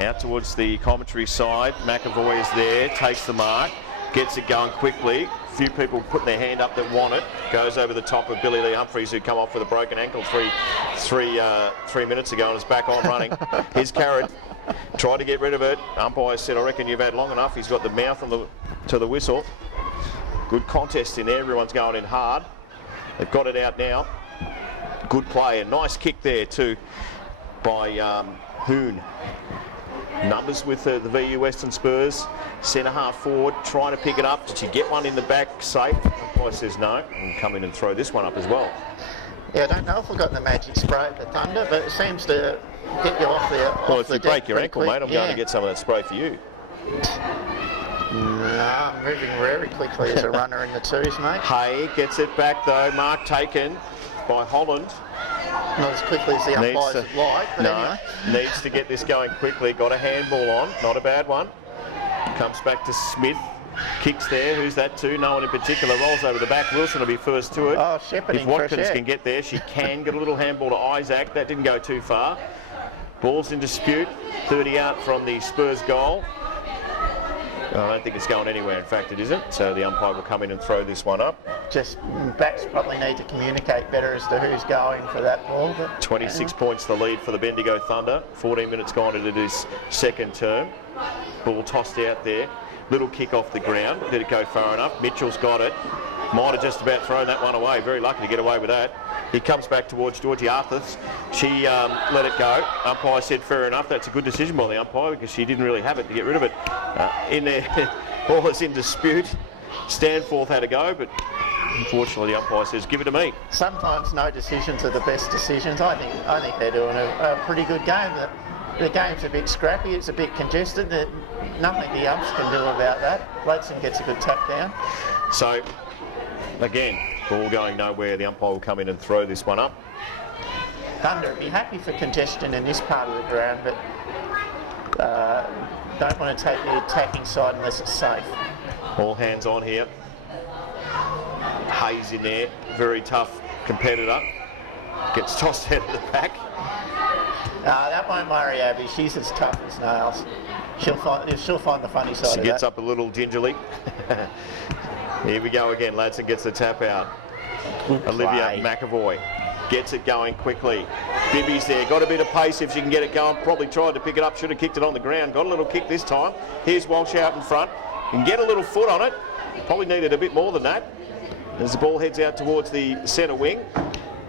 Out towards the commentary side. McAvoy is there, takes the mark. Gets it going quickly. A few people putting their hand up that want it. Goes over the top of Billy Lee Humphries, who come off with a broken ankle three minutes ago and is back on running. Here's Carrot. Tried to get rid of it. Umpire said, I reckon you've had long enough. He's got the mouth on to the whistle. Good contest in there. Everyone's going in hard. They've got it out now. Good play. A nice kick there too by Hoon. Numbers with the VU Western Spurs. Centre half forward, trying to pick it up. Did she get one in the back safe? Umpire says no. And come in and throw this one up as well. Yeah, I don't know if we've got the magic spray at the Thunder, but it seems to get you off the Well, if you break your ankle, mate, I'm going to get some of that spray for you. No, I'm moving very quickly as a runner in the twos, mate. Hay gets it back though. Mark taken by Holland. Not as quickly as the umpires would like, but anyway. Needs to get this going quickly. Got a handball on, not a bad one. Comes back to Smith. Kicks there. Who's that to? No one in particular. Rolls over the back. Wilson will be first to it. Oh, shepherding. If Watkins can get there, she can get a little handball to Isaac. That didn't go too far. Ball's in dispute. 30 out from the Spurs goal. I don't think it's going anywhere. In fact, it isn't. So the umpire will come in and throw this one up. Just backs probably need to communicate better as to who's going for that ball. But 26 points the lead for the Bendigo Thunder. 14 minutes gone into this second term. Ball tossed out there. Little kick off the ground. Did it go far enough? Mitchell's got it. Might have just about thrown that one away. Very lucky to get away with that. He comes back towards Georgie Arthurs. She let it go. Umpire said fair enough. That's a good decision by the umpire because she didn't really have it to get rid of it. In there, ball is in dispute. Stanforth had a go, but unfortunately the umpire says give it to me. Sometimes no decisions are the best decisions. I think they're doing a pretty good game. The game's a bit scrappy. It's a bit congested. Nothing the umps can do about that. Gladstone gets a good tap down. So, again, ball going nowhere. The umpire will come in and throw this one up. Thunder would be happy for congestion in this part of the ground, but don't want to take the attacking side unless it's safe. All hands on here. Hayes in there, very tough competitor. Gets tossed out of the pack. That won't worry Abby. She's as tough as nails. She'll find the funny side of that. She gets up a little gingerly. Here we go again. Ladson gets the tap out. Olivia McAvoy gets it going quickly. Bibby's there. Got a bit of pace if she can get it going. Probably tried to pick it up. Should have kicked it on the ground. Got a little kick this time. Here's Walsh out in front. Can get a little foot on it. Probably needed a bit more than that. As the ball heads out towards the centre wing.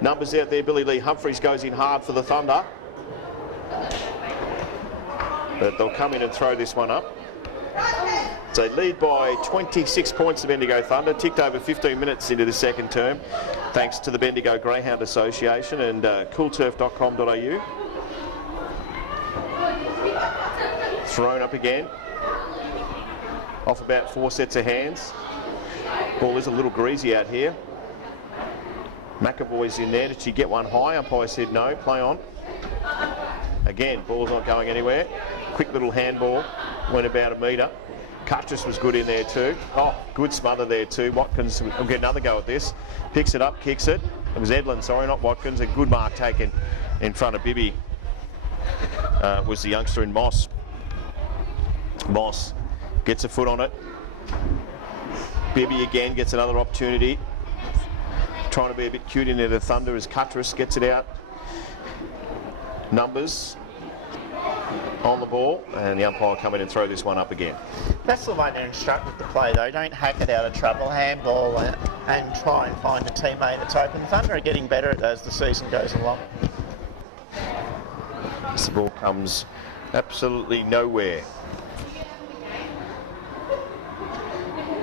Numbers out there. Billy Lee Humphries goes in hard for the Thunder. But they'll come in and throw this one up. So lead by 26 points the Bendigo Thunder. Ticked over 15 minutes into the second term. Thanks to the Bendigo Greyhound Association and coolturf.com.au. Thrown up again. Off about 4 sets of hands. Ball is a little greasy out here. McAvoy's in there. Did she get one high? Umpire said no. Play on. Again, ball's not going anywhere. Quick little handball. Went about a metre. Cuttress was good in there too. Oh, good smother there too. Watkins will get another go at this. Picks it up, kicks it. It was Edlin, sorry, not Watkins. A good mark taken in front of Bibby. Was the youngster in Moss. Moss gets a foot on it. Bibby again gets another opportunity. Trying to be a bit cute in there, the Thunder, as Cuttress gets it out. Numbers on the ball, and the umpire come in and throw this one up again. That's the way to instruct with the play though. Don't hack it out of trouble, handball and try and find a teammate that's open. The Thunder are getting better at those as the season goes along. This ball comes absolutely nowhere.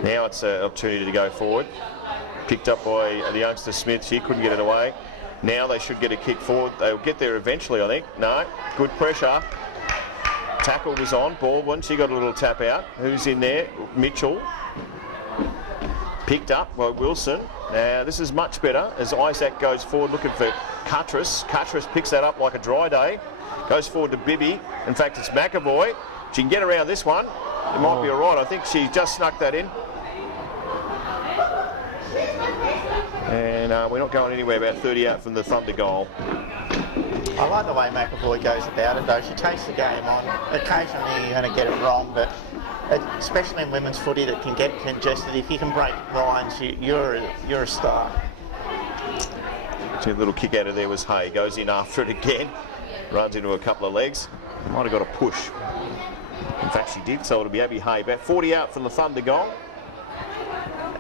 Now it's an opportunity to go forward. Picked up by the youngster Smith. She couldn't get it away. Now they should get a kick forward. They'll get there eventually, I think. No, good pressure. Tackle was on. Baldwin, she got a little tap out. Who's in there? Mitchell. Picked up by Wilson. Now this is much better as Isaac goes forward looking for Cuttress. Cuttress picks that up like a dry day. Goes forward to Bibby. In fact, it's McAvoy. She can get around this one. It might be all right. I think she just snuck that in. And we're not going anywhere, about 30 out from the Thunder goal. I like the way McAvoy goes about it though. She takes the game on. Occasionally you're going to get it wrong, but especially in women's footy that can get congested, if you can break lines, you're a star. A little kick out of there was Hay. Goes in after it again. Runs into a couple of legs. Might have got a push. In fact, she did, so it'll be Abby Hay. About 40 out from the Thunder goal.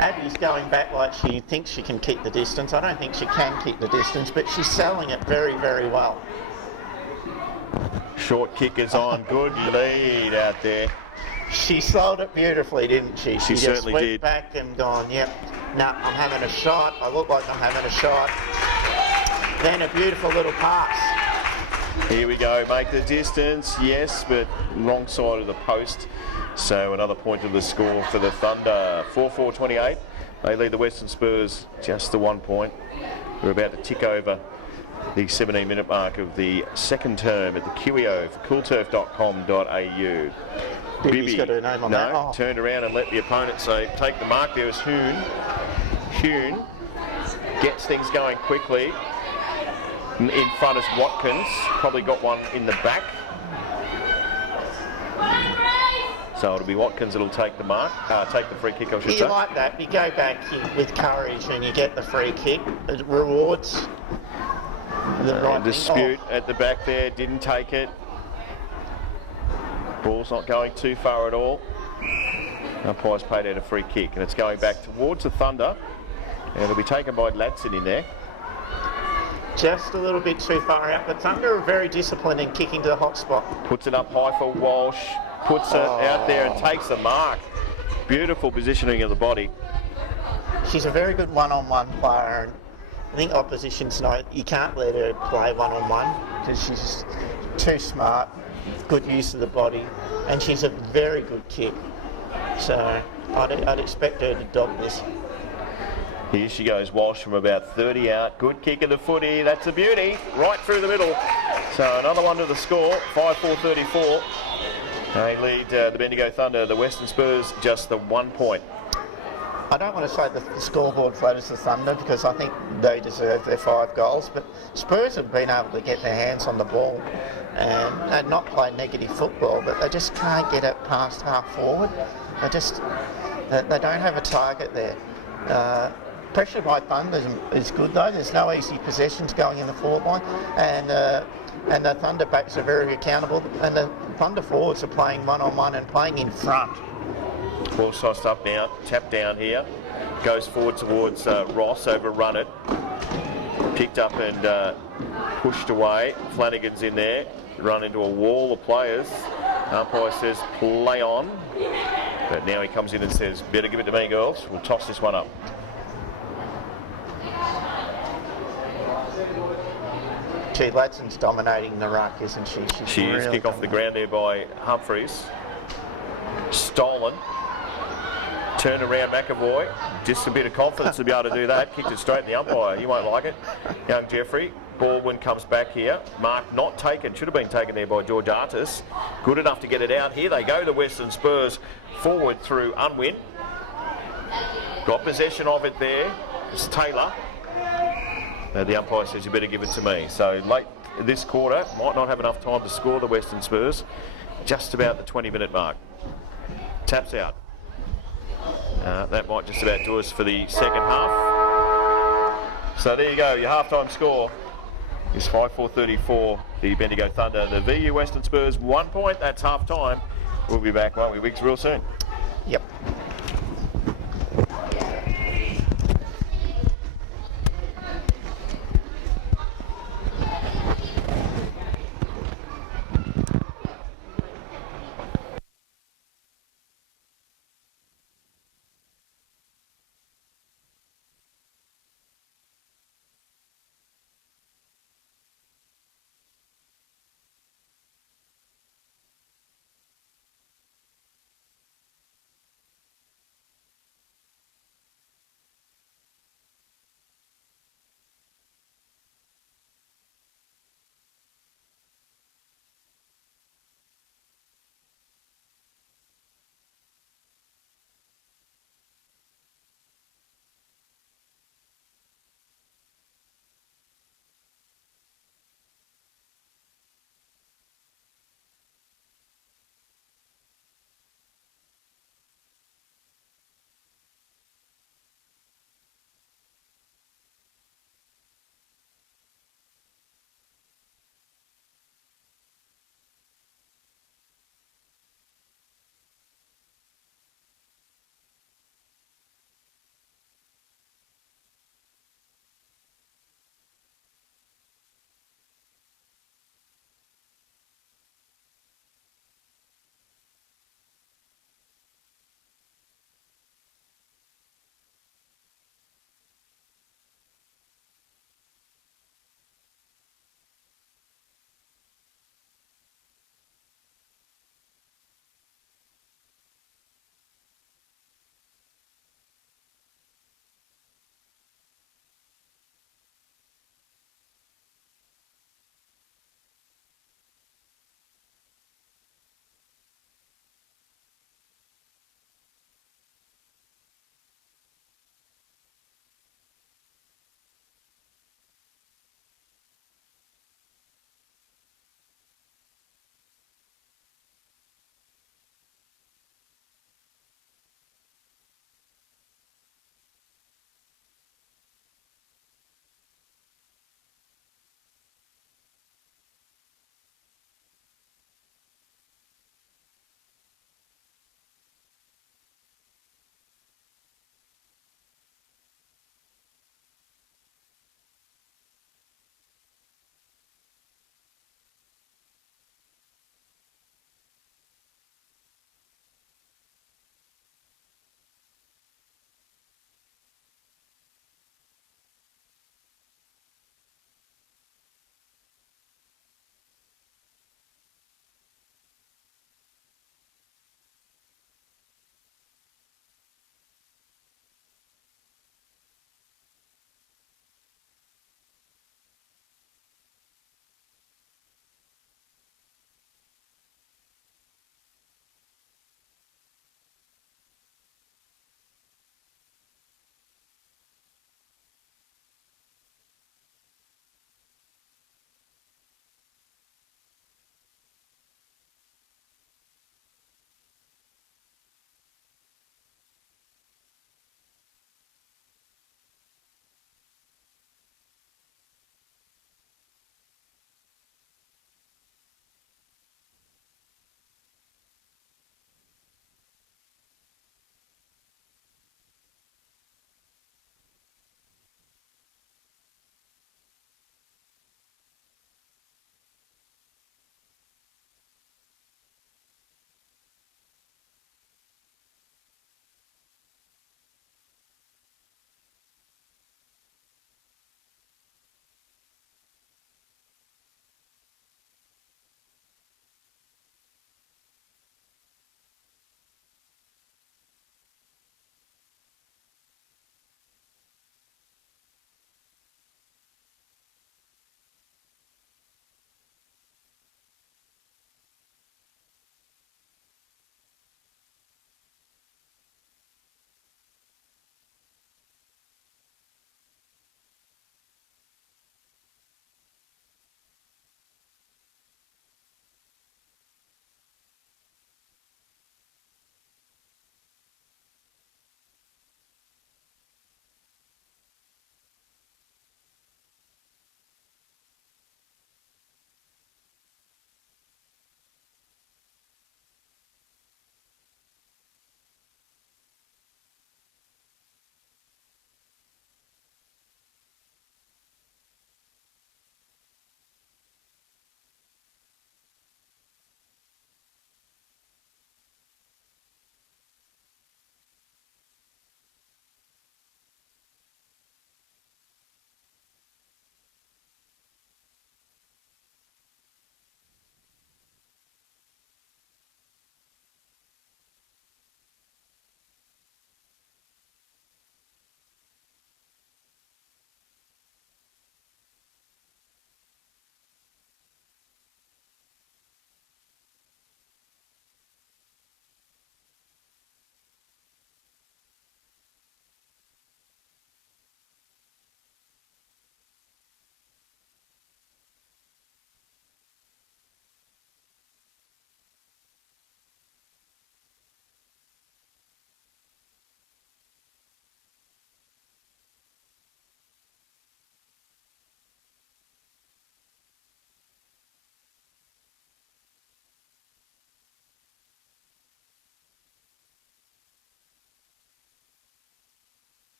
Abby's going back like she thinks she can keep the distance. I don't think she can keep the distance, but she's selling it very, very well. Short kick is on. Good lead out there. She sold it beautifully, didn't she? She just certainly went did. Back and gone, yep, nah, I'm having a shot. I look like I'm having a shot. Then a beautiful little pass. Here we go. Make the distance. Yes, but wrong side of the post. So another point of the score for the Thunder. 4-4-28. They lead the Western Spurs just the 1 point. We're about to tick over the 17-minute mark of the second term at the QEO for coolturf.com.au. Bibby's got her name on that. Oh. Turned around and let the opponent take the mark. There was Hoon. Hoon gets things going quickly. In front is Watkins. Probably got one in the back. So it'll be Watkins that'll take the mark, take the free kick, I should say. You like that. You go back with courage and you get the free kick. It rewards the right dispute at the back there, didn't take it. Ball's not going too far at all. Umpire's paid out a free kick and it's going back towards the Thunder. And it'll be taken by Ladson in there. Just a little bit too far out, but Thunder are very disciplined in kicking to the hot spot. Puts it up high for Walsh. Puts it out there and takes the mark. Beautiful positioning of the body. She's a very good one-on-one player, and I think oppositions know you can't let her play one-on-one because she's too smart, good use of the body, and she's a very good kick. So I'd expect her to dog this. Here she goes, Walsh from about 30 out. Good kick of the footy. That's a beauty. Right through the middle. So another one to the score. 5-4-34. They lead the Bendigo Thunder, the Western Spurs, just the 1 point. I don't want to say the scoreboard flatters the Thunder because I think they deserve their 5 goals, but Spurs have been able to get their hands on the ball and not play negative football, but they just can't get it past half forward. They don't have a target there. Pressure by Thunder is good though. There's no easy possessions going in the forward line, and the Thunder backs are very accountable, and the Thunder forwards are playing one-on-one and playing in front. Ball tossed up now, tap down here, goes forward towards Ross, overrun it, picked up and pushed away. Flanagan's in there, run into a wall of players. Umpire says play on, but now he comes in and says better give it to me girls, we'll toss this one up. Gee, Ladson's dominating the ruck, isn't she? She is. Kick off the ground there by Humphreys. Stolen. Turn around McAvoy. Just a bit of confidence to be able to do that. Kicked it straight in the umpire. You won't like it. Young Jeffrey. Baldwin comes back here. Mark not taken. Should have been taken there by George Artis. Good enough to get it out. Here they go, the Western Spurs. Forward through Unwin. Got possession of it there. It's Taylor. The umpire says you better give it to me. So late this quarter, might not have enough time to score the Western Spurs. Just about the 20-minute mark. Taps out. That might just about do us for the second half. So there you go, your halftime score is 5-4-34, the Bendigo Thunder. The VU Western Spurs 1 point, that's half time. We'll be back, won't we, Wiggs, real soon? Yep.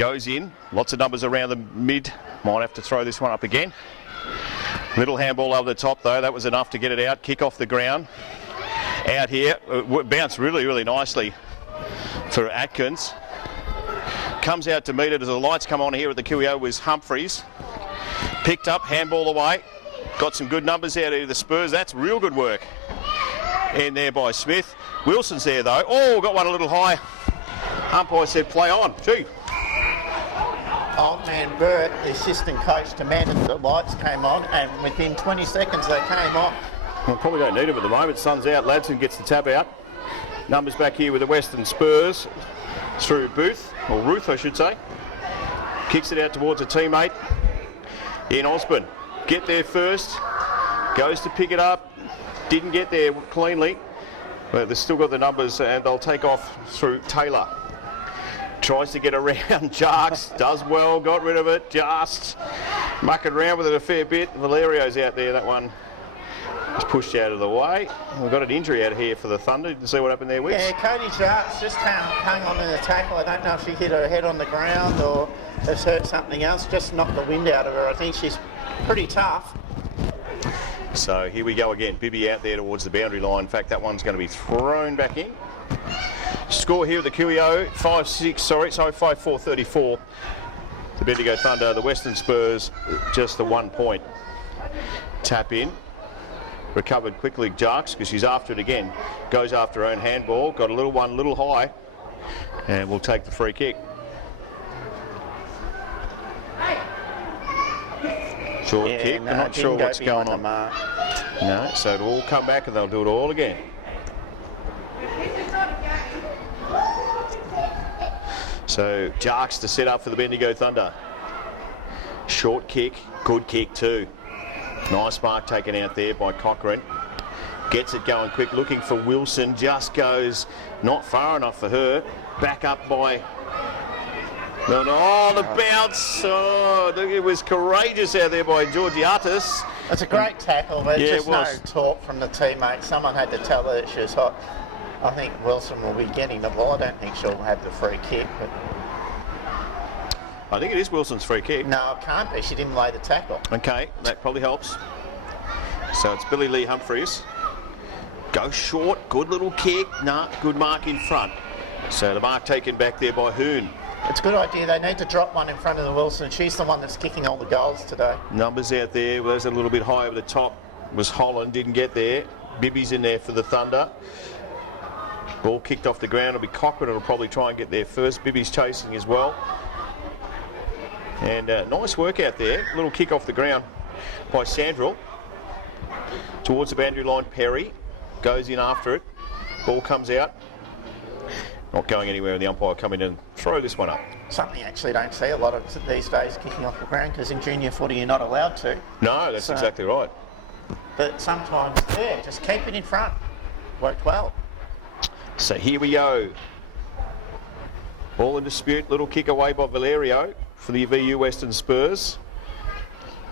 Goes in. Lots of numbers around the mid. Might have to throw this one up again. Little handball over the top though. That was enough to get it out. Kick off the ground. Out here. Bounced really, really nicely for Atkins. Comes out to meet it as the lights come on here at the QEO was Humphreys. Picked up, handball away. Got some good numbers out of the Spurs. That's real good work. In there by Smith. Wilson's there though. Oh, got one a little high. Umpire said play on. Gee. Old man Burt, the assistant coach, demanded the lights came on, and within 20 seconds they came on. Well, probably don't need them at the moment. Sun's out. Ladson gets the tap out. Numbers back here with the Western Spurs through Booth, or Ruth I should say. Kicks it out towards a teammate in Osborne. Get there first. Goes to pick it up. Didn't get there cleanly. But they've still got the numbers and they'll take off through Taylor. Tries to get around Jarks. Does well. Got rid of it. Just mucking around with it a fair bit. Valerio's out there. That one is pushed out of the way. We've got an injury out here for the Thunder. Did you see what happened there, Wicks? Yeah, Cody Jarks just hung on in the tackle. I don't know if she hit her head on the ground or has hurt something else. Just knocked the wind out of her. I think she's pretty tough. So here we go again. Bibby out there towards the boundary line. In fact, that one's going to be thrown back in. Score here at the QEO, 5-4-34. The Bendigo Thunder, the Western Spurs, just the 1 point. Tap in. Recovered quickly, Jarks, because she's after it again. Goes after her own handball. Got a little one, little high. And we'll take the free kick. Short kick. I'm not sure what's going on. No, so it'll all come back and they'll do it all again. So Jarks to set up for the Bendigo Thunder. Short kick, good kick too. Nice mark taken out there by Cochrane. Gets it going quick, looking for Wilson. Just goes not far enough for her. Back up by... Oh, the bounce. Oh, it was courageous out there by Georgiatis. It's a great tackle, but Yeah, just no talk from the teammate. Someone had to tell her that she was hot. I think Wilson will be getting the ball. I don't think she'll have the free kick. But I think it is Wilson's free kick. no, it can't be. She didn't lay the tackle. Okay, that probably helps. So it's Billy Lee Humphreys. Go short, good little kick. Nah, good mark in front. So the mark taken back there by Hoon. It's a good idea. They need to drop one in front of the Wilson. She's the one that's kicking all the goals today. Numbers out there. Well, there's a little bit high over the top. Was Holland, didn't get there. Bibby's in there for the Thunder. Ball kicked off the ground. It'll be Cochrane. It'll probably try and get there first. Bibby's chasing as well. And nice work out there. Little kick off the ground by Sandrell. Towards the boundary line, Perry goes in after it. Ball comes out. Not going anywhere, and the umpire come in and throw this one up. Something you actually don't see a lot of these days, kicking off the ground, because in junior footy you're not allowed to. No, that's exactly right. But sometimes, yeah, just keep it in front. Worked well. So here we go. Ball in dispute. Little kick away by Valerio for the VU Western Spurs.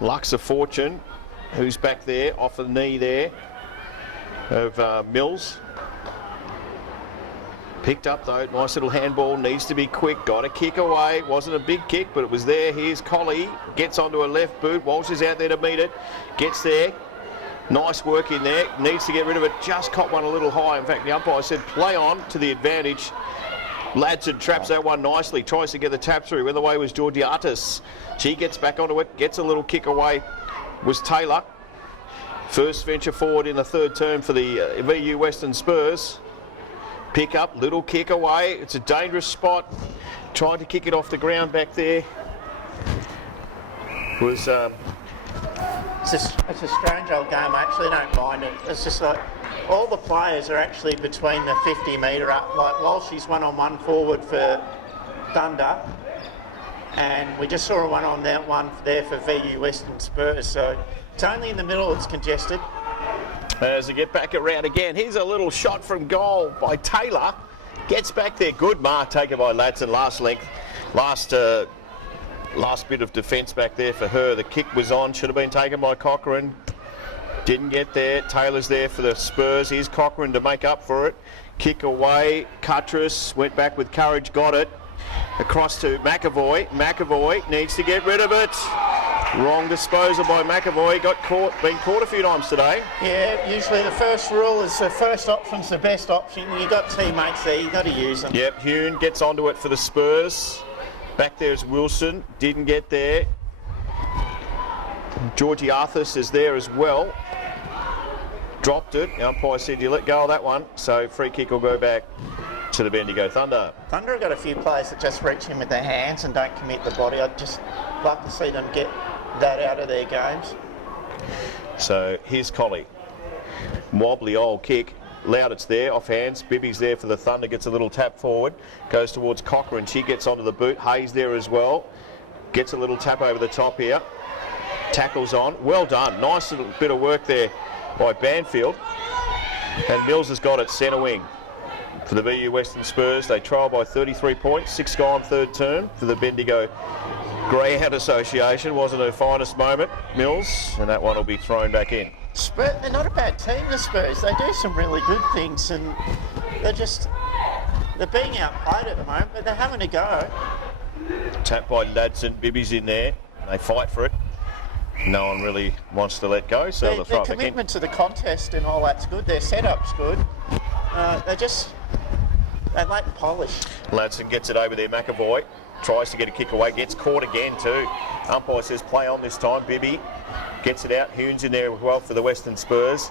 Lux of Fortune, who's back there, off the knee there of Mills. Picked up though, nice little handball, needs to be quick, got a kick away, wasn't a big kick but it was there. Here's Colley, gets onto a left boot, Walsh is out there to meet it, gets there, nice work in there, needs to get rid of it, just caught one a little high. In fact the umpire said play on to the advantage. Ladson traps that one nicely, tries to get the tap through, in the way was Georgiatis. She gets back onto it, gets a little kick away, was Taylor. First venture forward in the third term for the VU Western Spurs. Pick up, little kick away. It's a dangerous spot. Trying to kick it off the ground back there. Was It's a strange old game. I actually don't mind it. It's just like all the players are actually between the 50 metre up. Like Walshy's one-on-one forward for Thunder, and we just saw a one-on that one there for VU Western Spurs. So it's only in the middle it's congested. as they get back around again. Here's a little shot from goal by Taylor. Gets back there. Good mark taken by Ladson. Last length. Last bit of defence back there for her. The kick was on. Should have been taken by Cochrane. Didn't get there. Taylor's there for the Spurs. Here's Cochrane to make up for it. Kick away. Cuttress went back with courage. Got it. Across to McAvoy. McAvoy needs to get rid of it. Wrong disposal by McAvoy. Been caught a few times today. Yeah, usually the first rule is the first option's the best option. You've got teammates there, you've got to use them. Yep, Hune gets onto it for the Spurs. Back there's Wilson. Didn't get there. Georgie Arthurs is there as well. Dropped it. The umpire said you let go of that one. So free kick will go back to the Bendigo Thunder. Thunder have got a few players that just reach in with their hands and don't commit the body. I'd just like to see them get that out of their games. So here's Collie. Wobbly old kick. Loudit's there, off hands. Bibby's there for the Thunder, gets a little tap forward. Goes towards Cochrane. She gets onto the boot. Hayes there as well. Gets a little tap over the top here. Tackles on. Well done. Nice little bit of work there by Banfield. And Mills has got it centre wing. For the VU Western Spurs, they trail by 33 points, 6 gone third term for the Bendigo Greyhound Association. Wasn't her finest moment, Mills, and that one will be thrown back in. Spurs, they're not a bad team, the Spurs. They do some really good things, and they're being outplayed at the moment, but they're having a go. Tap by Ladson, Bibby's in there. They fight for it. No one really wants to let go, so they'll throw it back in. Their commitment to the contest and all that's good. Their setup's good. They lack polish. Ladson gets it over there. McAvoy tries to get a kick away, gets caught again too. Umpire says play on this time. Bibby gets it out. Hune's in there as well for the Western Spurs.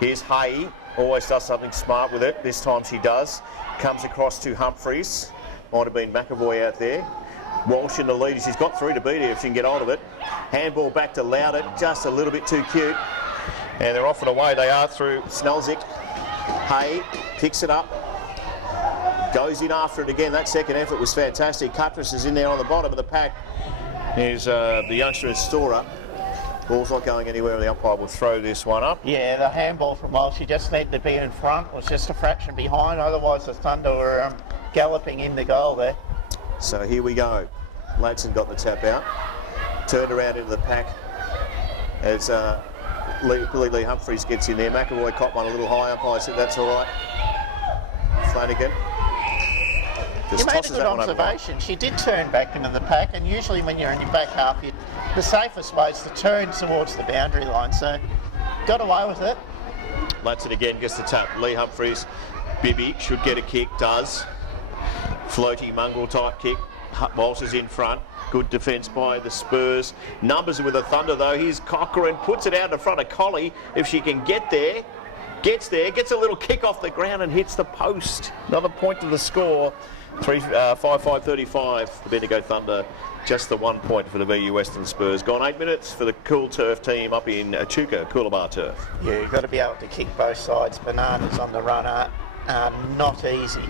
Here's Hay. Always does something smart with it. This time she does. Comes across to Humphreys. Might have been McAvoy out there. Walsh in the lead. She's got through to beat her if she can get hold of it. Handball back to Loudit. Just a little bit too cute. And they're off and away. They are through Snelzik. Hay picks it up. Goes in after it again. That second effort was fantastic. Cuttress is in there on the bottom of the pack. Here's the youngster in Storer. Ball's not going anywhere, and the umpire will throw this one up. Yeah, the handball from Walsh, she just needed to be in front. It was just a fraction behind. Otherwise, the Thunder were galloping in the goal there. So here we go. Ladson got the tap out. Turned around into the pack as Billy Lee Humphreys gets in there. McAvoy caught one a little high. Umpire said that's all right. Flanagan. You made a good observation. She did turn back into the pack, and usually when you're in your back half, the safest way is to turn towards the boundary line. So, got away with it. Ladson again gets the tap. Lee Humphreys, Bibby should get a kick, does. Floaty, mongrel type kick. Walsh is in front. Good defence by the Spurs. Numbers with the Thunder though. Here's Cochrane, puts it out in front of Collie. If she can get there, gets a little kick off the ground and hits the post. Another point to the score. 5-5-35. The Bendigo Thunder, just the 1 point for the VU Western Spurs. Gone 8 minutes for the Cool Turf team up in Echuca, Coolabah Turf. Yeah, you've got to be able to kick both sides. Bananas on the run are not easy.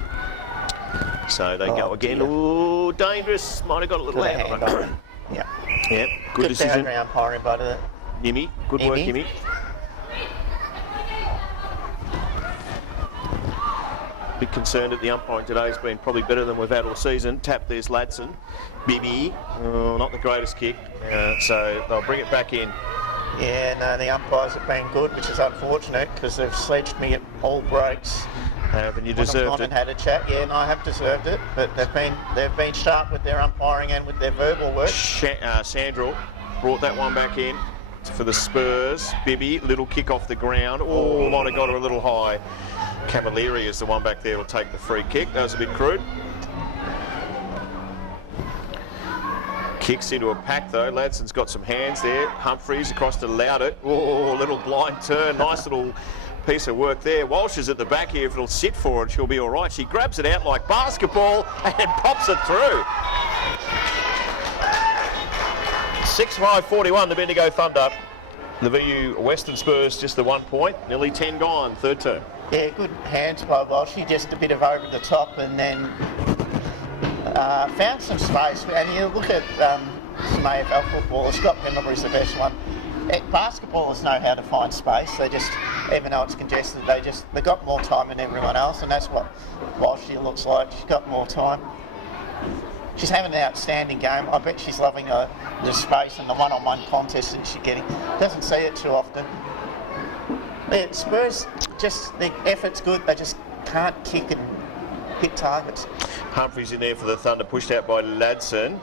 So they go again. Dear. Ooh, dangerous. Might have got a little hand on it. Yeah. Yep, good decision. Good umpiring by the Yimmy, good work, Yimmy. Bit concerned that the umpiring today has been probably better than we've had all season. Tap, there's Ladson. Bibby, not the greatest kick, so they'll bring it back in. Yeah, no, the umpires have been good, which is unfortunate because they've sledged me at all breaks. And you deserved it. And had a chat, yeah, and I have deserved it, but they've been sharp with their umpiring and with their verbal work. Sandrell brought that one back in for the Spurs. Bibby, little kick off the ground. Oh, might have got her a little high. Camilleri is the one back there will take the free kick. That was a bit crude. Kicks into a pack though. Ladson's got some hands there. Humphreys across to Loudit. Oh, little blind turn. Nice little piece of work there. Walsh is at the back here. If it'll sit for it, she'll be all right. She grabs it out like basketball and pops it through. 6-5-41, the Bendigo Thunder. The VU Western Spurs just the 1 point. Nearly 10 gone, third term. Yeah, good hands by Walsh. She just a bit of over the top and then found some space. And you look at some AFL football, Scott Pendlebury's the best one. Basketballers know how to find space. They just, even though it's congested, they got more time than everyone else, and that's what Walsh looks like. She's got more time. She's having an outstanding game. I bet she's loving the space and the one-on-one contest that she's getting. Doesn't see it too often. Yeah, Spurs, just the effort's good. They just can't kick and hit targets. Humphries in there for the Thunder, pushed out by Ladson.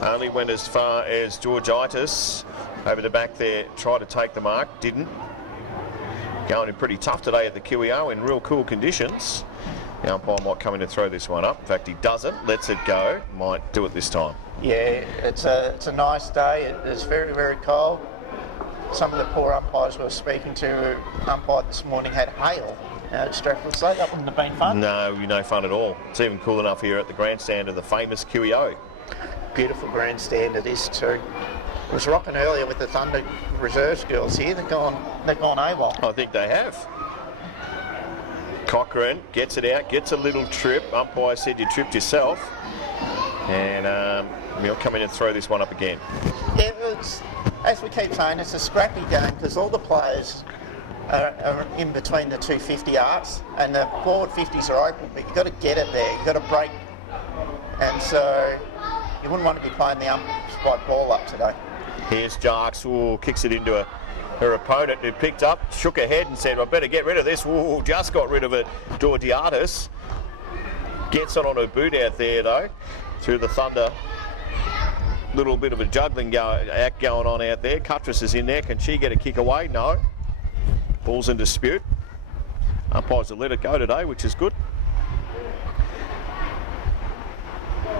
Only went as far as Georgitis over the back there, tried to take the mark, didn't. Going in pretty tough today at the QEO in real cool conditions. The umpire might come in and throw this one up. In fact, he doesn't, lets it go. Might do it this time. Yeah, it's a nice day. It's very, very cold. Some of the poor umpires we were speaking to, umpired this morning, had hail out at Stratford, so that wouldn't have been fun. No fun at all. It's even cool enough here at the grandstand of the famous QEO. Beautiful grandstand it is too. It was rocking earlier with the Thunder reserves girls here. They've gone AWOL. I think they have. Cochrane gets it out, gets a little trip. Umpire said you tripped yourself. And we'll come in and throw this one up again. Yeah, it's, as we keep saying, it's a scrappy game because all the players are in between the 250 arcs and the forward 50s are open, but you've got to get it there. You've got to break. And so you wouldn't want to be playing the umpire ball up today. Here's Jarks, kicks it into her opponent who picked up, shook her head and said, I better get rid of this. Just got rid of it. Georgiadis gets it on her boot out there though, through the Thunder. Little bit of a juggling act going on out there. Cuttress is in there. Can she get a kick away? No. Ball's in dispute. Umpires will let it go today, which is good.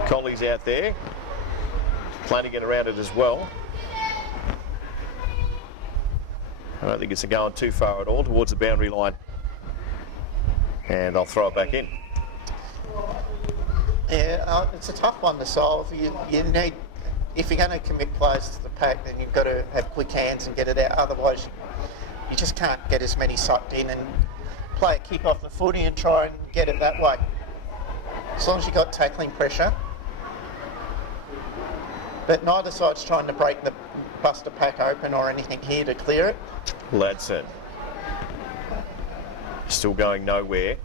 Colley's out there. Flanagan around it as well. I don't think it's going too far at all towards the boundary line. And I'll throw it back in. Yeah, it's a tough one to solve. You need, if you're going to commit players to the pack, then you've got to have quick hands and get it out. Otherwise, you just can't get as many sucked in and play a kick off the footy and try and get it that way. As long as you've got tackling pressure. But neither side's trying to break the Buster pack open or anything here to clear it. Ladson. Still going nowhere.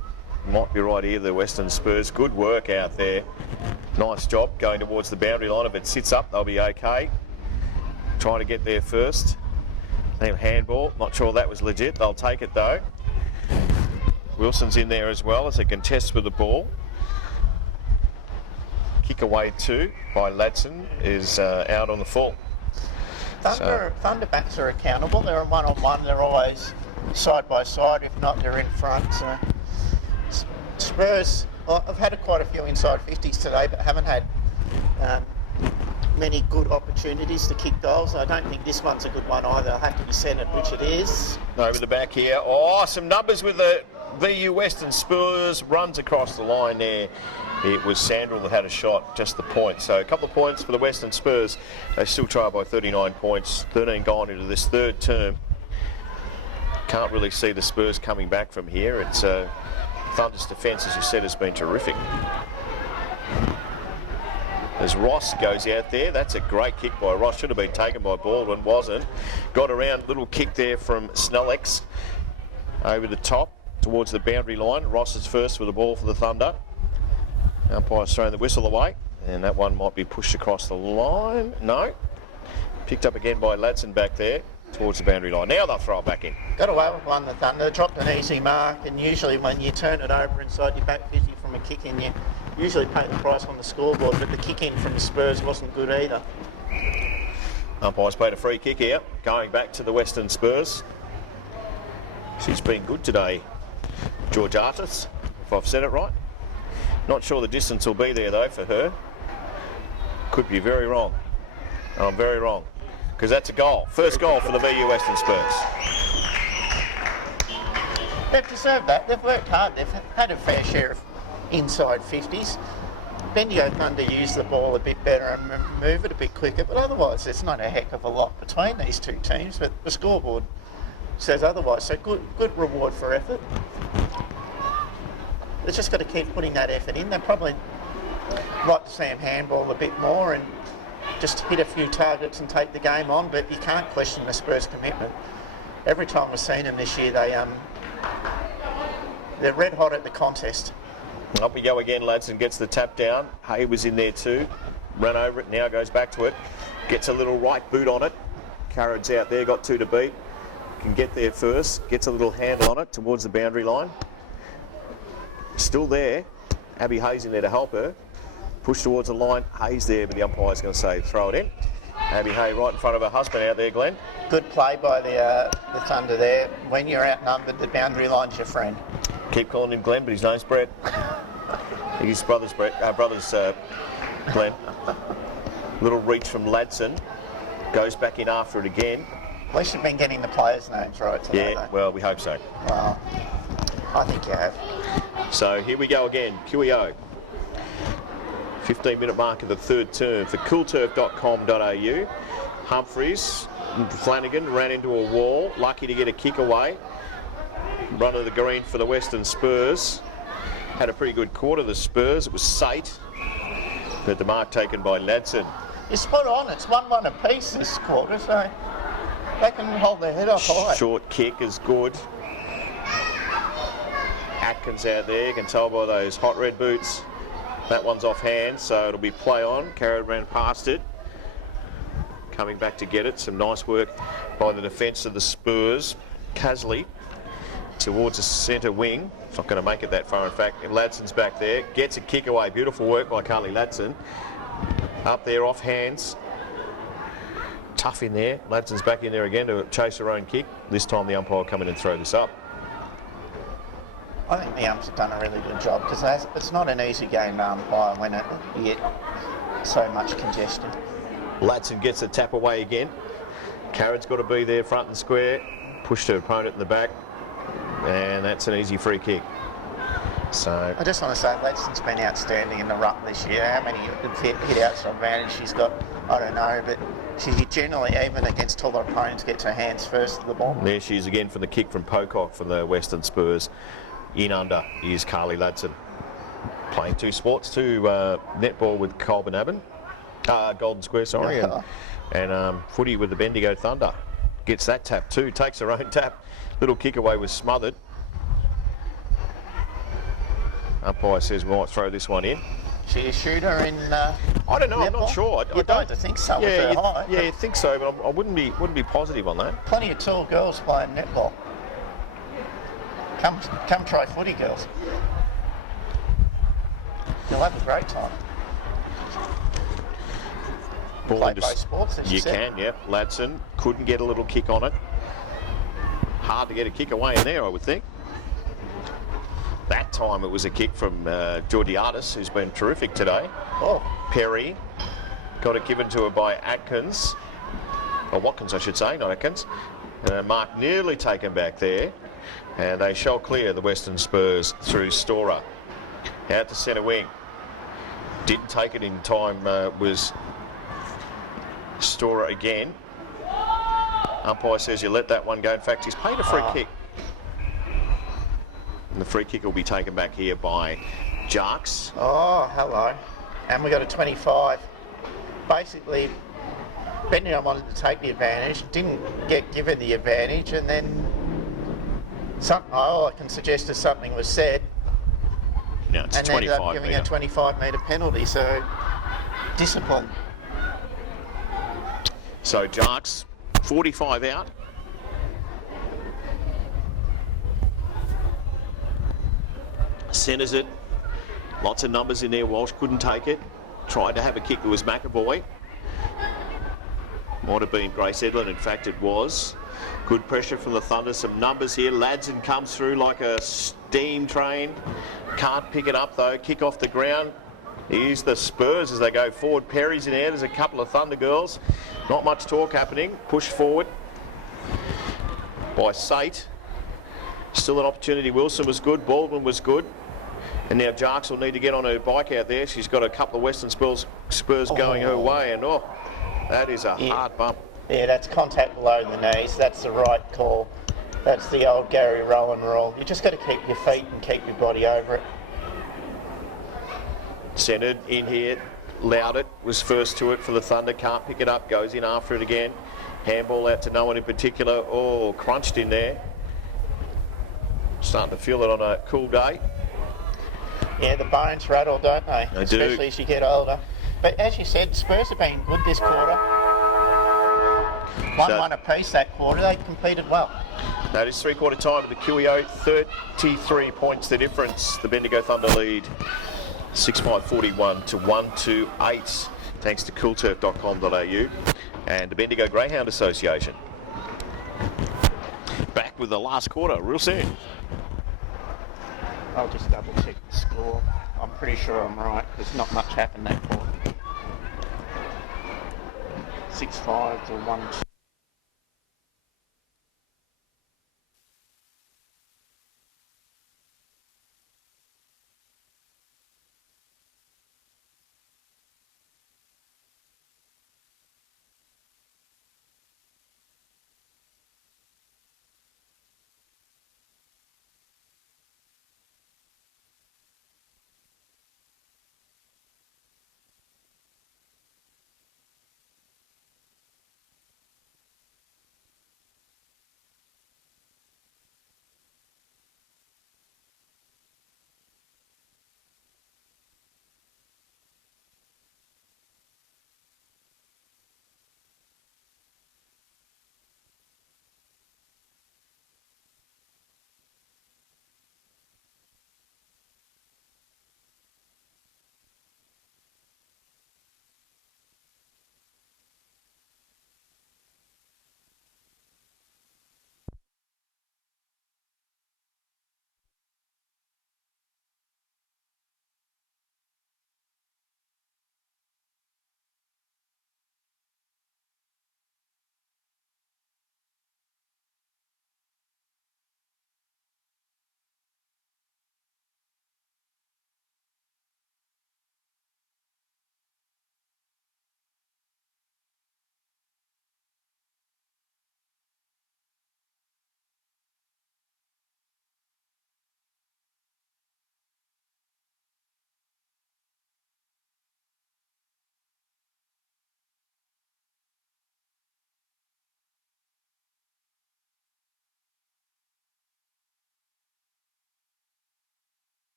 Might be right here, the Western Spurs. Good work out there. Nice job going towards the boundary line. If it sits up, they'll be okay. Trying to get there first. Then handball. Not sure that was legit. They'll take it though. Wilson's in there as well as a contest with the ball. Kick away too by Ladson is out on the full. Thunder backs are accountable. They're a one-on-one. They're always side by side. If not, they're in front. So Spurs, I've had quite a few inside 50s today, but haven't had many good opportunities to kick goals. I don't think this one's a good one either. I'll have to be centred, which it is. Over the back here. Some numbers with the VU Western Spurs. Runs across the line there. It was Sandrell that had a shot, just the point. So a couple of points for the Western Spurs. They still trail by 39 points. 13 gone into this third term. Can't really see the Spurs coming back from here. It's Thunder's defence, as you said, has been terrific. As Ross goes out there, that's a great kick by Ross. Should have been taken by Baldwin, wasn't. Got around, little kick there from Snellex over the top towards the boundary line. Ross is first with the ball for the Thunder. Umpire's throwing the whistle away, and that one might be pushed across the line. No. Picked up again by Ladson back there towards the boundary line. Now they'll throw it back in. Got away with one, the Thunder. Dropped an easy mark, and usually when you turn it over inside your back 50 from a kick in, you usually pay the price on the scoreboard, but the kick in from the Spurs wasn't good either. Umpire's played a free kick here, going back to the Western Spurs. She's been good today, Georgiatis, if I've said it right. Not sure the distance will be there though for her. Could be very wrong. I'm very wrong. Because that's a goal. First goal for the VU Western Spurs. They've deserved that. They've worked hard. They've had a fair share of inside 50s. Bendigo Thunder use the ball a bit better and move it a bit quicker, but otherwise there's not a heck of a lot between these two teams, but the scoreboard says otherwise. So good reward for effort. They've just got to keep putting that effort in. They'd probably like to see them handball a bit more and just hit a few targets and take the game on, but you can't question the Spurs' commitment. Every time we've seen them this year, they're red hot at the contest. Up we go again, Ladson gets the tap down. Hay was in there too. Ran over it, now goes back to it. Gets a little right boot on it. Carrad's out there, got two to beat. Can get there first. Gets a little handle on it towards the boundary line. Still there. Abby Hayes in there to help her. Push towards the line. Hayes there, but the umpire's going to say throw it in. Abby Hay right in front of her husband out there, Glenn. Good play by the Thunder there. When you're outnumbered, the boundary line's your friend. Keep calling him Glenn, but his name's Brett. His brother's Glenn. Little reach from Ladson. Goes back in after it again. At least you've been getting the players' names right today, Yeah, though. well, we hope so. Well, I think you have. So here we go again, QEO. 15-minute mark of the third term for coolturf.com.au. Humphries, Flanagan ran into a wall, lucky to get a kick away. Run of the green for the Western Spurs. Had a pretty good quarter, the Spurs. It was Sate, but the mark taken by Ladson. You're spot on. It's 1-1 apiece this quarter, so they can hold their head up high. Short kick is good. Atkins out there, you can tell by those hot red boots. That one's off hand, so it'll be play on. Carrot ran past it. Coming back to get it. Some nice work by the defence of the Spurs. Casley towards the centre wing. It's not going to make it that far, in fact. And Ladson's back there. Gets a kick away. Beautiful work by Carly Ladson. Up there, off hands. Tough in there. Ladson's back in there again to chase her own kick. This time the umpire will come in and throw this up. I think the umps have done a really good job because it's not an easy game to umpire when you get so much congestion. Ladson gets the tap away again. Carrad's got to be there front and square. Pushed her opponent in the back. And that's an easy free kick. So I just want to say Ladson's been outstanding in the ruck this year. How many hit outs of advantage she's got, I don't know, but she generally, even against taller opponents, gets her hands first to the ball. There she is again for the kick from Pocock from the Western Spurs. In under is Carly Ladson. Playing two sports, netball with Colburn Abbon, Golden Square, sorry, and footy with the Bendigo Thunder. Gets that tap too, takes her own tap. Little kick away was smothered. Umpire says we might throw this one in. She a shooter in I don't know, netball? I'm not sure. You'd like to think so with her height. Yeah, you think so, but I wouldn't be positive on that. Plenty of tall girls playing netball. Come try footy, girls. You'll have a great time. Play both sports, as you said. can, yep. Ladson couldn't get a little kick on it. Hard to get a kick away in there, I would think. That time it was a kick from Georgiadis, who's been terrific today. Oh. Perry got it given to her by Atkins, or Watkins I should say, not Atkins. Mark nearly taken back there, and they shall clear the Western Spurs through Storer. Out to centre wing. Didn't take it in time, was Storer again. Umpire says you let that one go. In fact, he's paid a free kick. And the free kick will be taken back here by Jarks. Oh, hello. And we got a 25. Basically, Bendigo wanted to take the advantage, didn't get given the advantage, and then all I can suggest is something was said. No, it's and 25 ended up giving a 25-metre penalty, so discipline. So Jarks, 45 out. Centres it. Lots of numbers in there. Walsh couldn't take it. Tried to have a kick. It was McAvoy. Might have been Grace Edlin. In fact, it was. Good pressure from the Thunder. Some numbers here. Ladson comes through like a steam train. Can't pick it up though. Kick off the ground. Here's the Spurs as they go forward. Perry's in there. There's a couple of Thunder girls. Not much talk happening. Push forward by Sate. Still an opportunity. Wilson was good. Baldwin was good. And now Jarks will need to get on her bike out there. She's got a couple of Western Spurs going her way. And that is a hard bump. Yeah, that's contact below the knees. That's the right call. That's the old Gary Rowan rule. You just got to keep your feet and keep your body over it. Centred in here. Loudit was first to it for the Thunder. Can't pick it up. Goes in after it again. Handball out to no one in particular. Oh, crunched in there. Starting to feel it on a cool day. Yeah, the bones rattle, don't they? They Especially do. as you get older. But as you said, Spurs have been good this quarter. 1-1 apiece that quarter. They competed well. That is three-quarter time of the QEO. 33 points the difference. The Bendigo Thunder lead 6.541 to 128, thanks to coolturf.com.au and the Bendigo Greyhound Association. Back with the last quarter real soon. I'll just double check the score. I'm pretty sure I'm right because not much happened that quarter. 6-5 to 1.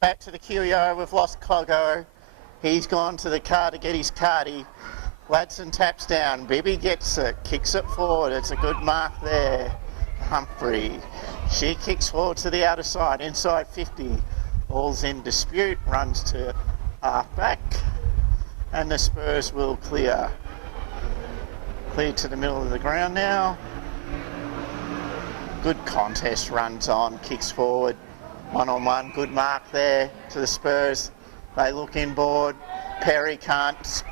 Back to the QEO, we've lost Coggo. He's gone to the car to get his cardie. Ladson taps down, Bibby gets it, kicks it forward, it's a good mark there. Humphrey, she kicks forward to the outer side, inside 50. Ball's in dispute, runs to half back, and the Spurs will clear. Clear to the middle of the ground now. Good contest, runs on, kicks forward, one-on-one, good mark there to the Spurs. They look inboard. Perry can't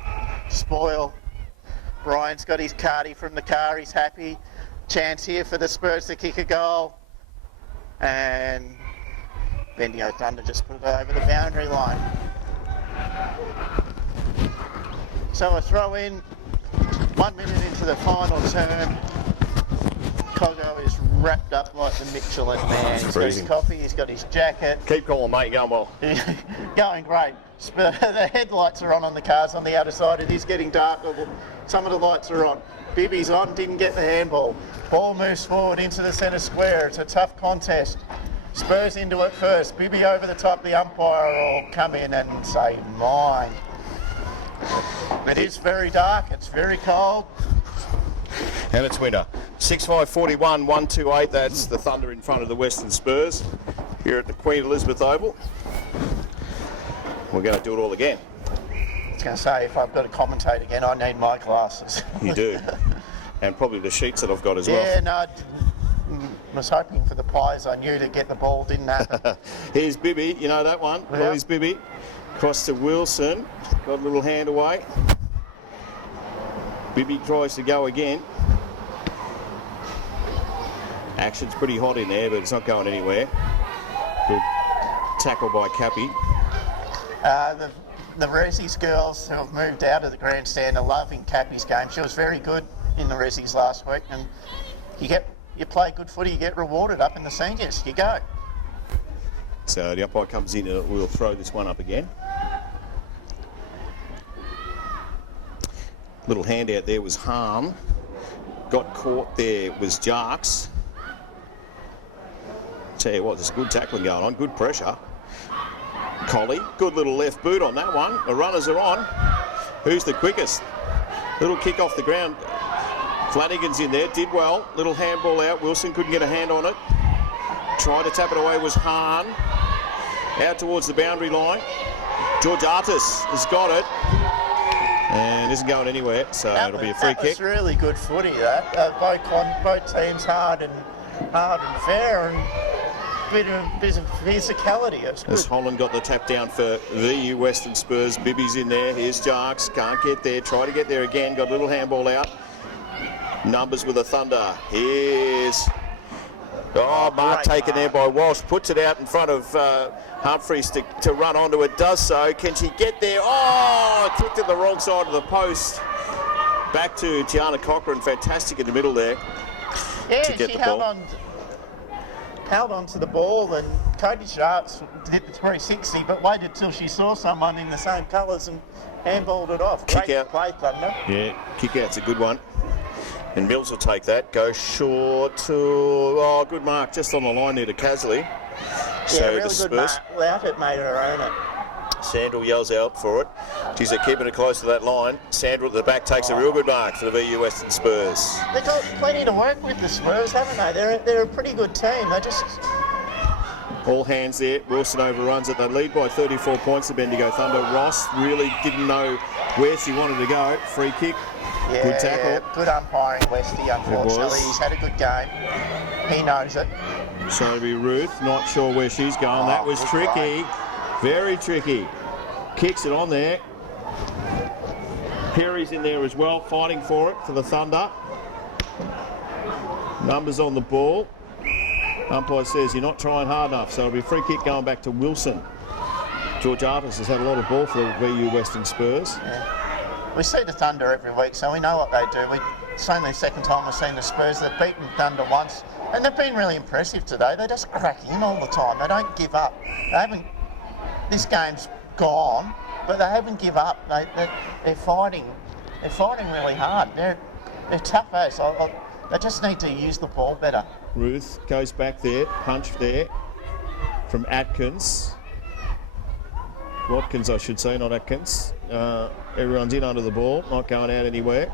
spoil. Brian's got his cardie from the car, he's happy. Chance here for the Spurs to kick a goal. And Bendigo Thunder just put it over the boundary line. So a throw in, 1 minute into the final term. Coggo is wrapped up like the Michelin man. He's got his coffee, he's got his jacket. Keep calling, mate. You're going well. Going great. The headlights are on the cars on the outer side. It is getting dark. Some of the lights are on. Bibby's on, didn't get the handball. Ball moves forward into the centre square. It's a tough contest. Spurs into it first. Bibby over the top. The umpire will come in and say, mine. It is very dark. It's very cold. And it's winter. 6-5-41, 1-2-8. That's the Thunder in front of the Western Spurs here at the Queen Elizabeth Oval. We're going to do it all again. I was going to say, if I've got to commentate again, I need my glasses. You do. And probably the sheets that I've got as well. Yeah, no, I was hoping for the pies. I knew to get the ball, didn't happen. Here's Bibby, you know that one? Yeah. Here's Bibby. Cross to Wilson. Got a little hand away. Bibby tries to go again. Action's pretty hot in there, but it's not going anywhere. Good tackle by Cappy. The Rezzies girls who have moved out of the grandstand are loving Cappy's game. She was very good in the Rezzies last week, and you play good footy, you get rewarded up in the seniors. You go. So the umpire comes in and we'll throw this one up again. Little handout there was Harm. Got caught there was Jarks. Tell you what, there's good tackling going on, good pressure. Collie, good little left boot on that one. The runners are on. Who's the quickest? Little kick off the ground. Flanagan's in there, did well. Little handball out. Wilson couldn't get a hand on it. Tried to tap it away was Hahn. Out towards the boundary line. George Artis has got it. And isn't going anywhere, so it'll be a free kick. That was really good footy, that. Both teams hard and fair, and bit of physicality. It's good. As Holland got the tap down for VU Western Spurs. Bibby's in there. Here's Jarks. Can't get there. Try to get there again. Got a little handball out. Numbers with the Thunder. Here's... Oh, Mark taken there by Walsh. Puts it out in front of Humphreys to run onto it. Does so. Can she get there? Oh, kicked at the wrong side of the post. Back to Tiana Cochran. Fantastic in the middle there. Yeah, to get she the ball. held on to the ball, and Cody Sharps hit the 360, but waited till she saw someone in the same colours and handballed it off. Kick Great out. play, Thunder. Yeah, kick out's a good one. And Mills will take that. Go short to... Oh, good mark just on the line there to Casley. So Yeah, really the good Spurs. mark. Loutet made her own it. Sandral yells out for it. She's keeping it close to that line. Sandral at the back takes a real good mark for the VU Western Spurs. They've got plenty to work with, the Spurs, haven't they? They're a pretty good team. They just... All hands there. Wilson overruns it. They lead by 34 points, the Bendigo Thunder. Ross really didn't know where she wanted to go. Free kick. Yeah, Good tackle. yeah, good umpiring, Westy, unfortunately. He's had a good game. He knows it. So it'll be Ruth. Not sure where she's going. That was good tricky. Very tricky. Kicks it on there. Perry's in there as well, fighting for it for the Thunder. Numbers on the ball. Umpire says you're not trying hard enough, so it'll be a free kick going back to Wilson. George Artis has had a lot of ball for the VU Western Spurs. Yeah. We see the Thunder every week, so we know what they do. It's only the second time we've seen the Spurs. They've beaten Thunder once, and they've been really impressive today. They just crack in all the time. They don't give up. They haven't. This game's gone, but they haven't give up. They're fighting. They're fighting really hard. They're tough as. They just need to use the ball better. Ruth goes back there, punch there from Atkins. Watkins, I should say, not Atkins. Everyone's in under the ball, not going out anywhere.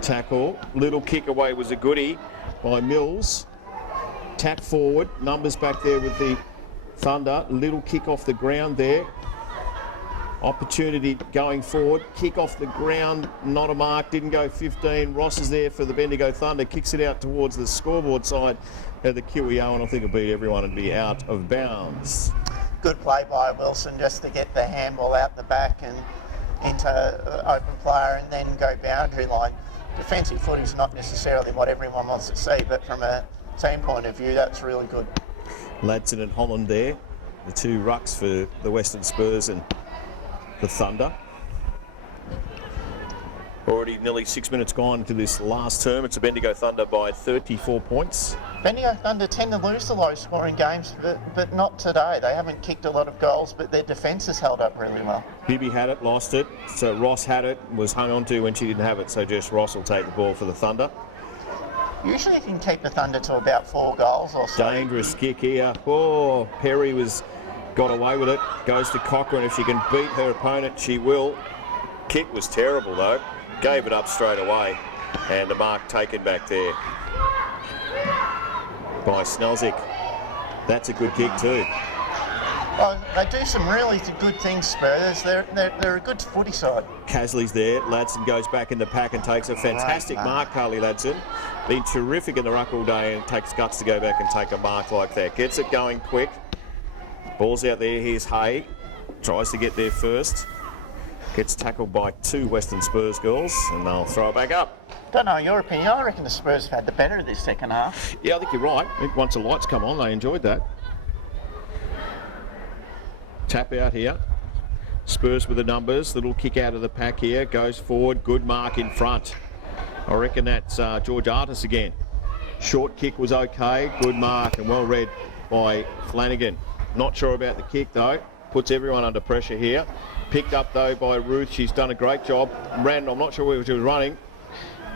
Tackle, little kick away was a goodie by Mills. Tap forward, Numbers back there with the Thunder. Little kick off the ground there. Opportunity going forward. Kick off the ground. Not a mark. Didn't go 15. Ross is there for the Bendigo Thunder. Kicks it out towards the scoreboard side of the QEO, and I think it'll beat everyone and be out of bounds. Good play by Wilson just to get the handball out the back and into open player and then go boundary line. Defensive footy is not necessarily what everyone wants to see, but from a team point of view, that's really good. Ladson and Holland there, the two rucks for the Western Spurs and the Thunder. Already nearly 6 minutes gone into this last term. It's a Bendigo Thunder by 34 points. Bendigo Thunder tend to lose the low-scoring games, but not today. They haven't kicked a lot of goals, but their defence has held up really well. Bibby had it, lost it. So Ross had it, was hung on to when she didn't have it. So Jess Ross will take the ball for the Thunder. Usually you can keep the Thunder to about 4 goals or so. Dangerous kick here. Oh, Perry got away with it. Goes to Cochrane. If she can beat her opponent, she will. Kick was terrible though. Gave it up straight away. And the mark taken back there by Snelzik. That's a good kick too. Well, they do some really good things, Spurs. They're a good footy side. Casley's there. Ladson goes back in the pack and takes a fantastic mark, Carly Ladson. Been terrific in the ruck all day and takes guts to go back and take a mark like that. Gets it going quick. Ball's out there. Here's Hay. Tries to get there first. Gets tackled by 2 Western Spurs girls and they'll throw it back up. Don't know your opinion. I reckon the Spurs have had the better of this second half. Yeah, I think you're right. I think once the lights come on, they enjoyed that. Tap out here. Spurs with the numbers. Little kick out of the pack here. Goes forward. Good mark in front. I reckon that's George Artis again. Short kick was okay. Good mark and well read by Flanagan. Not sure about the kick though. Puts everyone under pressure here. Picked up though by Ruth. She's done a great job. Ran, I'm not sure where she was running.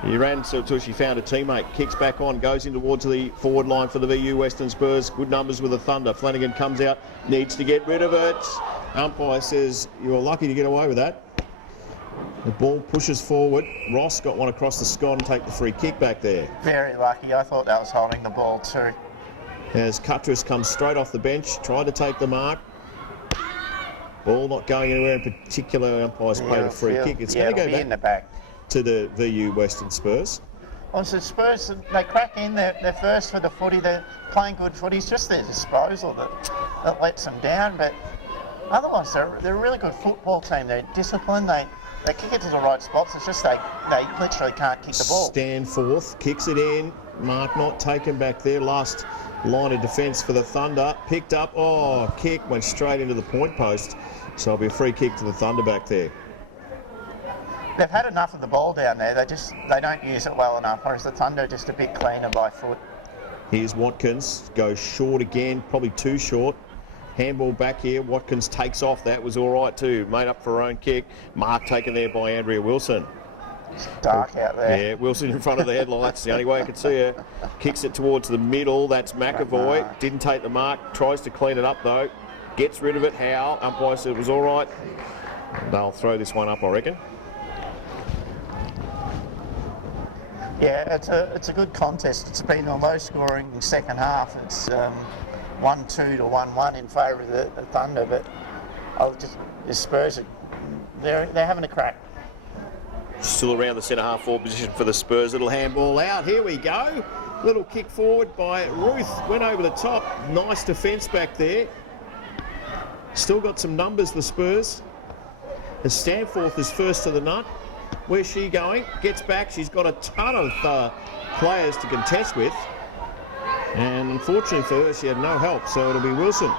He ran until she found a teammate. Kicks back on, goes in towards the forward line for the VU Western Spurs. Good numbers with the Thunder. Flanagan comes out, needs to get rid of it. Umpire says, you were lucky to get away with that. The ball pushes forward. Ross got one across the sky and take the free kick back there. Very lucky. I thought that was holding the ball too. As Cuttress comes straight off the bench, tried to take the mark. Ball not going anywhere in particular. Umpires played a free kick. It's going to go back in the back to the VU Western Spurs. Well, so Spurs, they crack in. They're first for the footy. They're playing good footy. It's just their disposal that lets them down. But otherwise, they're a really good football team. They're disciplined. They kick it to the right spots. It's just they literally can't kick the ball. Stanforth kicks it in. Mark not taken back there. Last line of defence for the Thunder. Picked up. Oh, kick went straight into the point post. So it'll be a free kick to the Thunder back there. They've had enough of the ball down there. They don't use it well enough. Whereas the Thunder are just a bit cleaner by foot. Here's Watkins. Goes short again. Probably too short. Handball back here. Watkins takes off. That was all right too. Made up for her own kick. Mark taken there by Andrea Wilson. It's dark out there. Yeah, Wilson in front of the headlights. The only way I could see her. Kicks it towards the middle. That's McAvoy. Didn't take the mark. Tries to clean it up though. Gets rid of it. Howe. Umpire said it was all right. They'll throw this one up, I reckon. Yeah, it's a good contest. It's been a low-scoring second half. It's 1-2 to 1-1 in favour of the Thunder, but the Spurs they're having a crack. Still around the centre half forward position for the Spurs. Little handball out. Here we go. Little kick forward by Ruth. Went over the top. Nice defence back there. Still got some numbers, the Spurs. As Stanforth is first to the nut. Where's she going? Gets back. She's got a ton of players to contest with. And unfortunately for her, she had no help. So it'll be Wilson.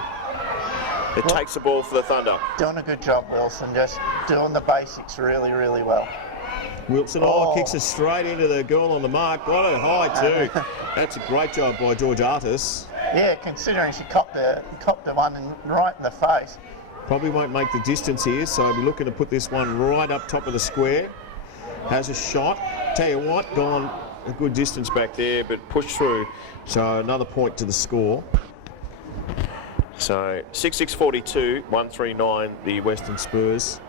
It takes the ball for the Thunder. Doing a good job, Wilson. Just doing the basics really, really well. Wilson, kicks it straight into the girl on the mark. Got her high too. That's a great job by George Artis. Yeah, considering she copped the one right in the face. Probably won't make the distance here, so I'll be looking to put this one right up top of the square. Has a shot. Tell you what, gone a good distance back there, but pushed through. So another point to the score. So 6-6-42, 139 the Western Spurs.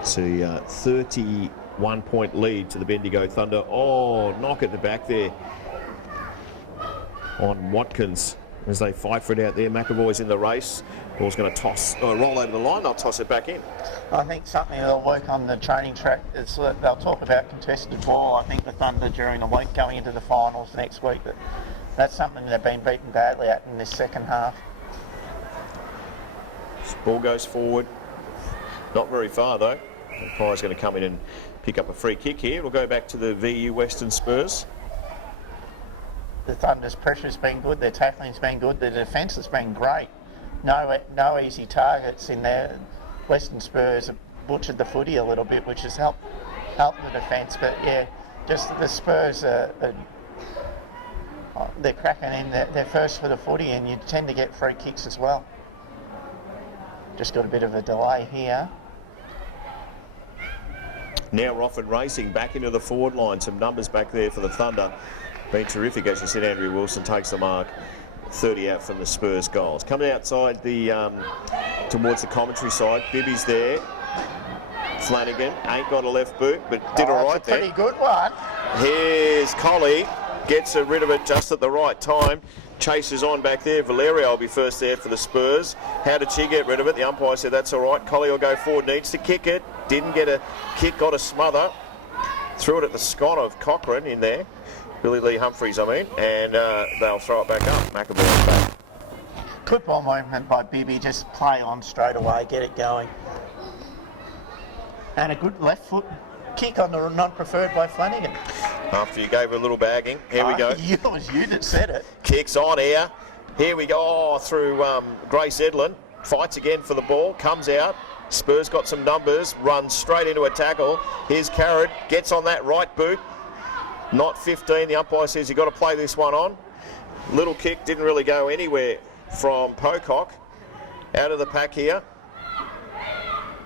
It's a 31-point lead to the Bendigo Thunder. Oh, knock at the back there on Watkins. as they fight for it out there. McAvoy's in the race. Ball's going to roll over the line. They'll toss it back in. I think something they'll work on the training track is that they'll talk about contested ball. I think the Thunder during the week going into the finals next week, that's something they've been beaten badly at in this second half. Ball goes forward. Not very far though. Umpire's going to come in and pick up a free kick here. It'll go back to the VU Western Spurs. The Thunder's pressure's been good, their tackling's been good, their defence has been great. No easy targets in there. Western Spurs have butchered the footy a little bit, which has helped the defence. But yeah, just the Spurs they're cracking in. They're first for the footy, and you tend to get free kicks as well. Just got a bit of a delay here. Now Rofford racing back into the forward line. Some numbers back there for the Thunder. Been terrific, as you said. Andrew Wilson takes the mark. 30 out from the Spurs goals. Coming outside towards the commentary side. Bibby's there. Flanagan ain't got a left boot, but did all right there. Pretty good one. Here's Colley. Gets rid of it just at the right time. Chases on back there. Valerio will be first there for the Spurs. How did she get rid of it? The umpire said that's all right. Colley will go forward. Needs to kick it. Didn't get a kick. Got a smother. Threw it at the scot of Cochrane in there. Billy Lee Humphries, I mean, and they'll throw it back up. McAvoy's back. Good ball movement by Bibby, just play on straight away, get it going. And a good left foot kick on the non-preferred by Flanagan. After you gave her a little bagging, here we go. It was you that said it. Kicks on here. Here we go, through Grace Edlin. Fights again for the ball, comes out. Spurs got some numbers, runs straight into a tackle. Here's Carrot, gets on that right boot. Not 15, the umpire says you've got to play this one on. Little kick, didn't really go anywhere from Pocock. Out of the pack here.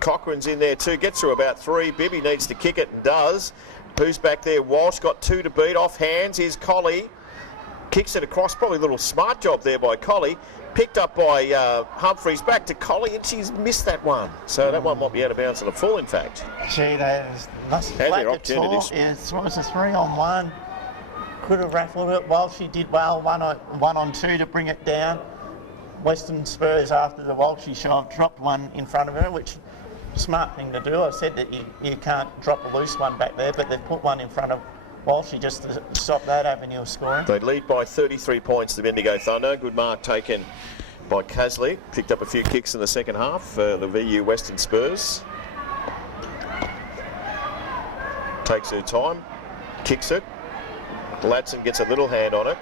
Cochrane's in there too, gets through about 3. Bibby needs to kick it and does. Who's back there? Walsh got 2 to beat, off hands. Here's Colley. Kicks it across, probably a little smart job there by Colley. Picked up by Humphries, back to Colley, and she's missed that one. So that one might be out of bounds on the full, in fact. Gee, that must Had their lack of opportunities. talk. It was a 3-on-1. Could have raffled it. Walshy did well, 1-on-2 to bring it down. Western Spurs, after the Walshy shove, dropped one in front of her, which smart thing to do. I said that you can't drop a loose one back there, but they've put one in front of Walshy just to stop that avenue of scoring. They lead by 33 points, the Bendigo Thunder. Good mark taken by Casley. Picked up a few kicks in the second half for the VU Western Spurs. Takes her time, kicks it. Ladson gets a little hand on it.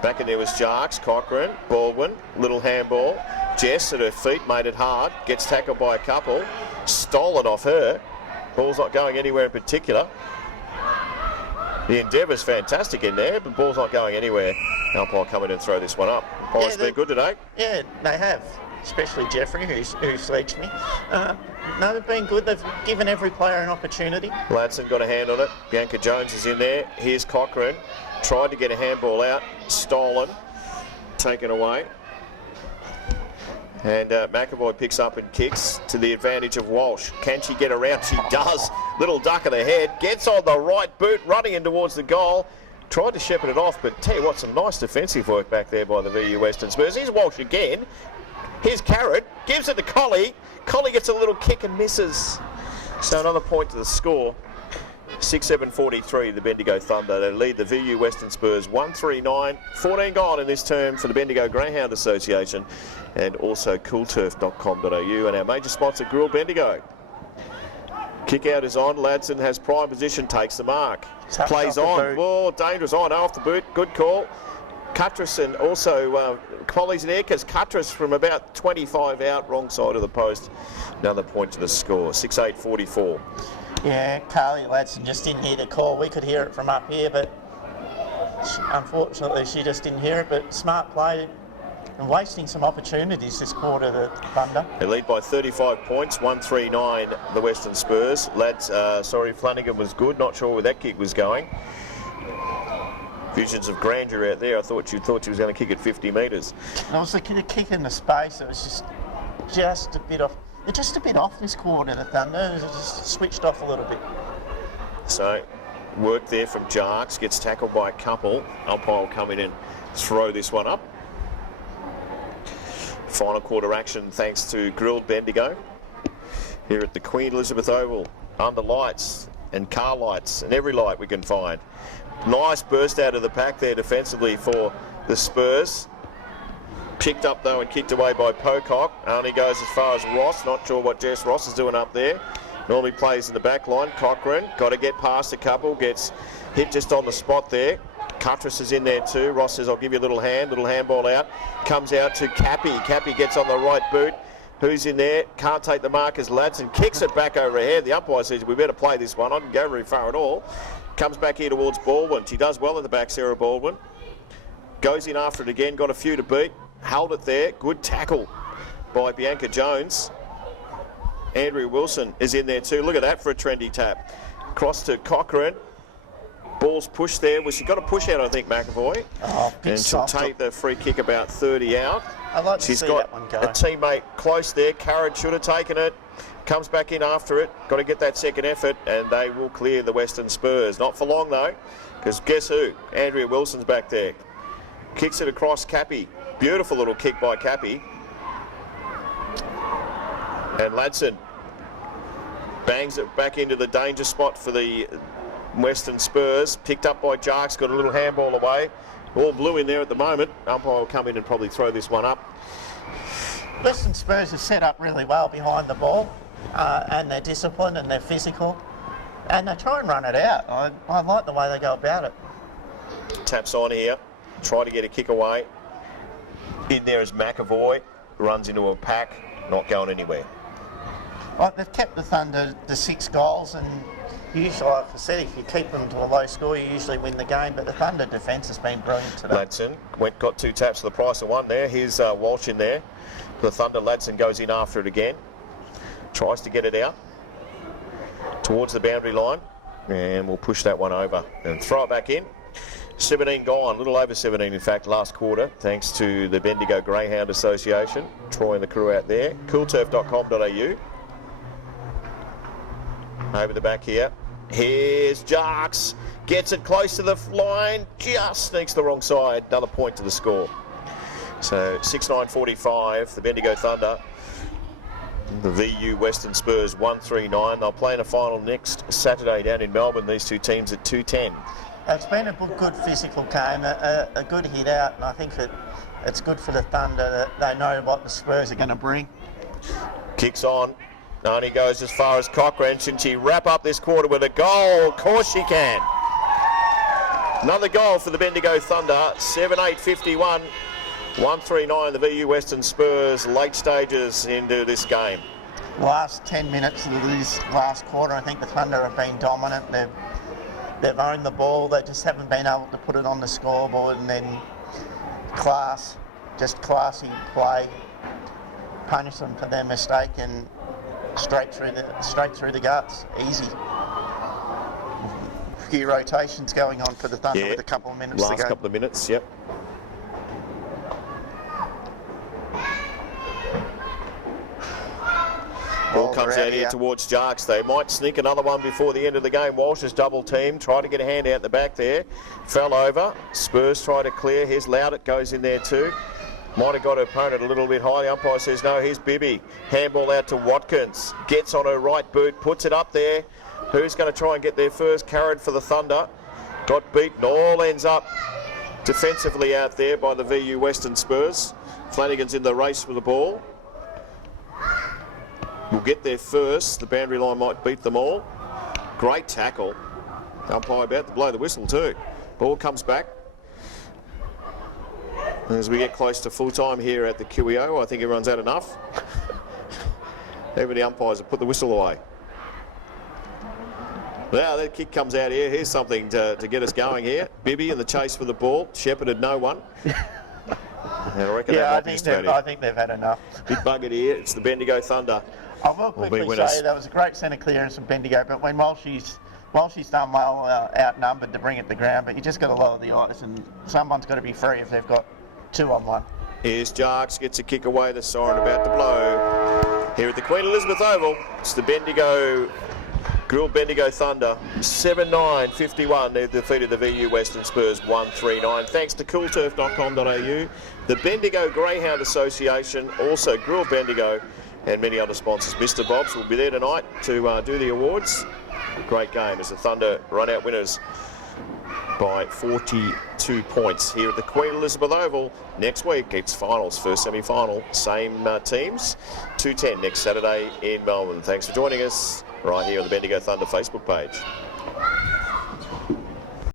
Back in there was Jarks, Cochrane, Baldwin, little handball. Jess at her feet made it hard. Gets tackled by a couple. Stolen off her. Ball's not going anywhere in particular. The endeavour's fantastic in there, but ball's not going anywhere. Umpire come in and throw this one up. Umpire's been good today. Yeah, they have, especially Jeffrey, who sledged me. No, they've been good. They've given every player an opportunity. Ladson got a hand on it. Bianca Jones is in there. Here's Cochrane. Tried to get a handball out. Stolen. Taken away. And McAvoy picks up and kicks to the advantage of Walsh. Can she get around? She does. Little duck of the head. Gets on the right boot, running in towards the goal. Tried to shepherd it off, but tell you what, some nice defensive work back there by the VU Western Spurs. Here's Walsh again. Here's Carrot. Gives it to Colley. Colley gets a little kick and misses. So another point to the score. 6-7-43, the Bendigo Thunder. They lead the VU Western Spurs 139. 14 gone in this term for the Bendigo Greyhound Association, and also coolturf.com.au, and our major sponsor, Grill Bendigo. Kick out is on. Ladson has prime position, takes the mark. Plays on. Oh, dangerous on off the boot. Good call. Cuttress and also Colley's there, because Cuttress from about 25 out, wrong side of the post. Another point to the score. 6-8-44. Yeah, Carly Ladson just didn't hear the call. We could hear it from up here, but unfortunately she just didn't hear it. But smart play and wasting some opportunities this quarter, the Thunder. They lead by 35 points, 139 the Western Spurs. Flanagan was good. Not sure where that kick was going. Visions of grandeur out there. I thought she was going to kick it 50 metres. There was a kick in the space. It was just a bit off. They're just a bit off this quarter, the Thunder. It's just switched off a little bit. So, work there from Jarks. Gets tackled by a couple. Umpire will come in and throw this one up. Final quarter action thanks to Grilled Bendigo here at the Queen Elizabeth Oval, under lights and car lights and every light we can find. Nice burst out of the pack there defensively for the Spurs. Picked up though and kicked away by Pocock. Only goes as far as Ross. Not sure what Jess Ross is doing up there. Normally plays in the back line. Cochrane got to get past a couple. Gets hit just on the spot there. Cuttress is in there too. Ross says, I'll give you a little handball out. Comes out to Cappy. Cappy gets on the right boot. Who's in there? Can't take the mark as Ladson kicks it back over ahead. The umpire says, we better play this one. I didn't go very far at all. Comes back here towards Baldwin. She does well at the back, Sarah Baldwin. Goes in after it again. Got a few to beat. Held it there. Good tackle by Bianca Jones. Andrea Wilson is in there too. Look at that for a trendy tap. Cross to Cochrane. Ball's pushed there. Well, she got a push out, I think, McAvoy. Oh, and she'll take the free kick about 30 out. I'd like to She's see got that one go. a teammate close there. Carrot should have taken it. Comes back in after it. Got to get that second effort, and they will clear the Western Spurs. Not for long, though, because guess who? Andrea Wilson's back there. Kicks it across Cappy. Beautiful little kick by Cappy. And Ladson bangs it back into the danger spot for the Western Spurs. Picked up by Jarks, got a little handball away. All blue in there at the moment. Umpire will come in and probably throw this one up. Western Spurs are set up really well behind the ball, and they're disciplined and they're physical, and they try and run it out. I like the way they go about it. Taps on here. Try to get a kick away. In there is McAvoy. Runs into a pack. Not going anywhere. Like, they've kept the Thunder to 6 goals, and usually, like I said, if you keep them to a low score, you usually win the game. But the Thunder defence has been brilliant today. Ladson got 2 taps for the price of 1 there. Here's Walsh in there. The Thunder. Ladson goes in after it again. Tries to get it out towards the boundary line, and we'll push that one over and throw it back in. 17 gone, a little over 17 in fact last quarter, thanks to the Bendigo Greyhound Association. Troy and the crew out there. Coolturf.com.au. Over the back here. Here's Jarks. Gets it close to the line. Just sneaks the wrong side. Another point to the score. So 6-9-45. The Bendigo Thunder. The VU Western Spurs 1-3-9. They'll play in a final next Saturday down in Melbourne. These two teams at 2:10. It's been a good physical game, a good hit out, and I think it's good for the Thunder that they know what the Spurs are going to bring. Kicks on. Only goes as far as Cochrane. Can she wrap up this quarter with a goal? Of course she can. Another goal for the Bendigo Thunder. 7-8-51. 1-3-9. The VU Western Spurs late stages into this game. Last 10 minutes of this last quarter, I think the Thunder have been dominant. They've owned the ball. They just haven't been able to put it on the scoreboard, and then classy play, punish them for their mistake, and straight through the guts, easy. A few rotations going on for the Thunder with a couple of minutes to go. Last couple of minutes, yep. Ball comes out here towards Jarks. They might sneak another one before the end of the game. Walsh is double teamed, tried to get a hand out the back there. Fell over. Spurs try to clear. Here's Loudett goes in there too. Might have got her opponent a little bit high. The umpire says no. Here's Bibby. Handball out to Watkins. Gets on her right boot, puts it up there. Who's going to try and get their first carrot for the Thunder? Got beaten. All ends up defensively out there by the VU Western Spurs. Flanagan's in the race for the ball. Will get there first. The boundary line might beat them all. Great tackle. Umpire about to blow the whistle too. Ball comes back. As we get close to full time here at the QEO, I think everyone's had enough. Even the umpires have put the whistle away. Now that kick comes out here. Here's something to get us going here. Bibby in the chase for the ball. Shepherded no one. And I reckon I think they've had enough. Big bugger here. It's the Bendigo Thunder. I will quickly say that was a great centre clearance from Bendigo, but while she's done well, outnumbered to bring it to ground, but you just got to lower the ice, and someone's got to be free if they've got 2-on-1. Here's Jarks, gets a kick away, the siren about to blow. Here at the Queen Elizabeth Oval, it's the Bendigo Grilled Bendigo Thunder 7-9-51. They defeated the VU Western Spurs 1-3-9. Thanks to coolturf.com.au, the Bendigo Greyhound Association, also Grilled Bendigo, and many other sponsors. Mr. Bob's will be there tonight to do the awards. Great game as the Thunder run out winners by 42 points here at the Queen Elizabeth Oval. Next week it's finals, first semi-final, same teams, 2:10 next Saturday in Melbourne. Thanks for joining us right here on the Bendigo Thunder Facebook page.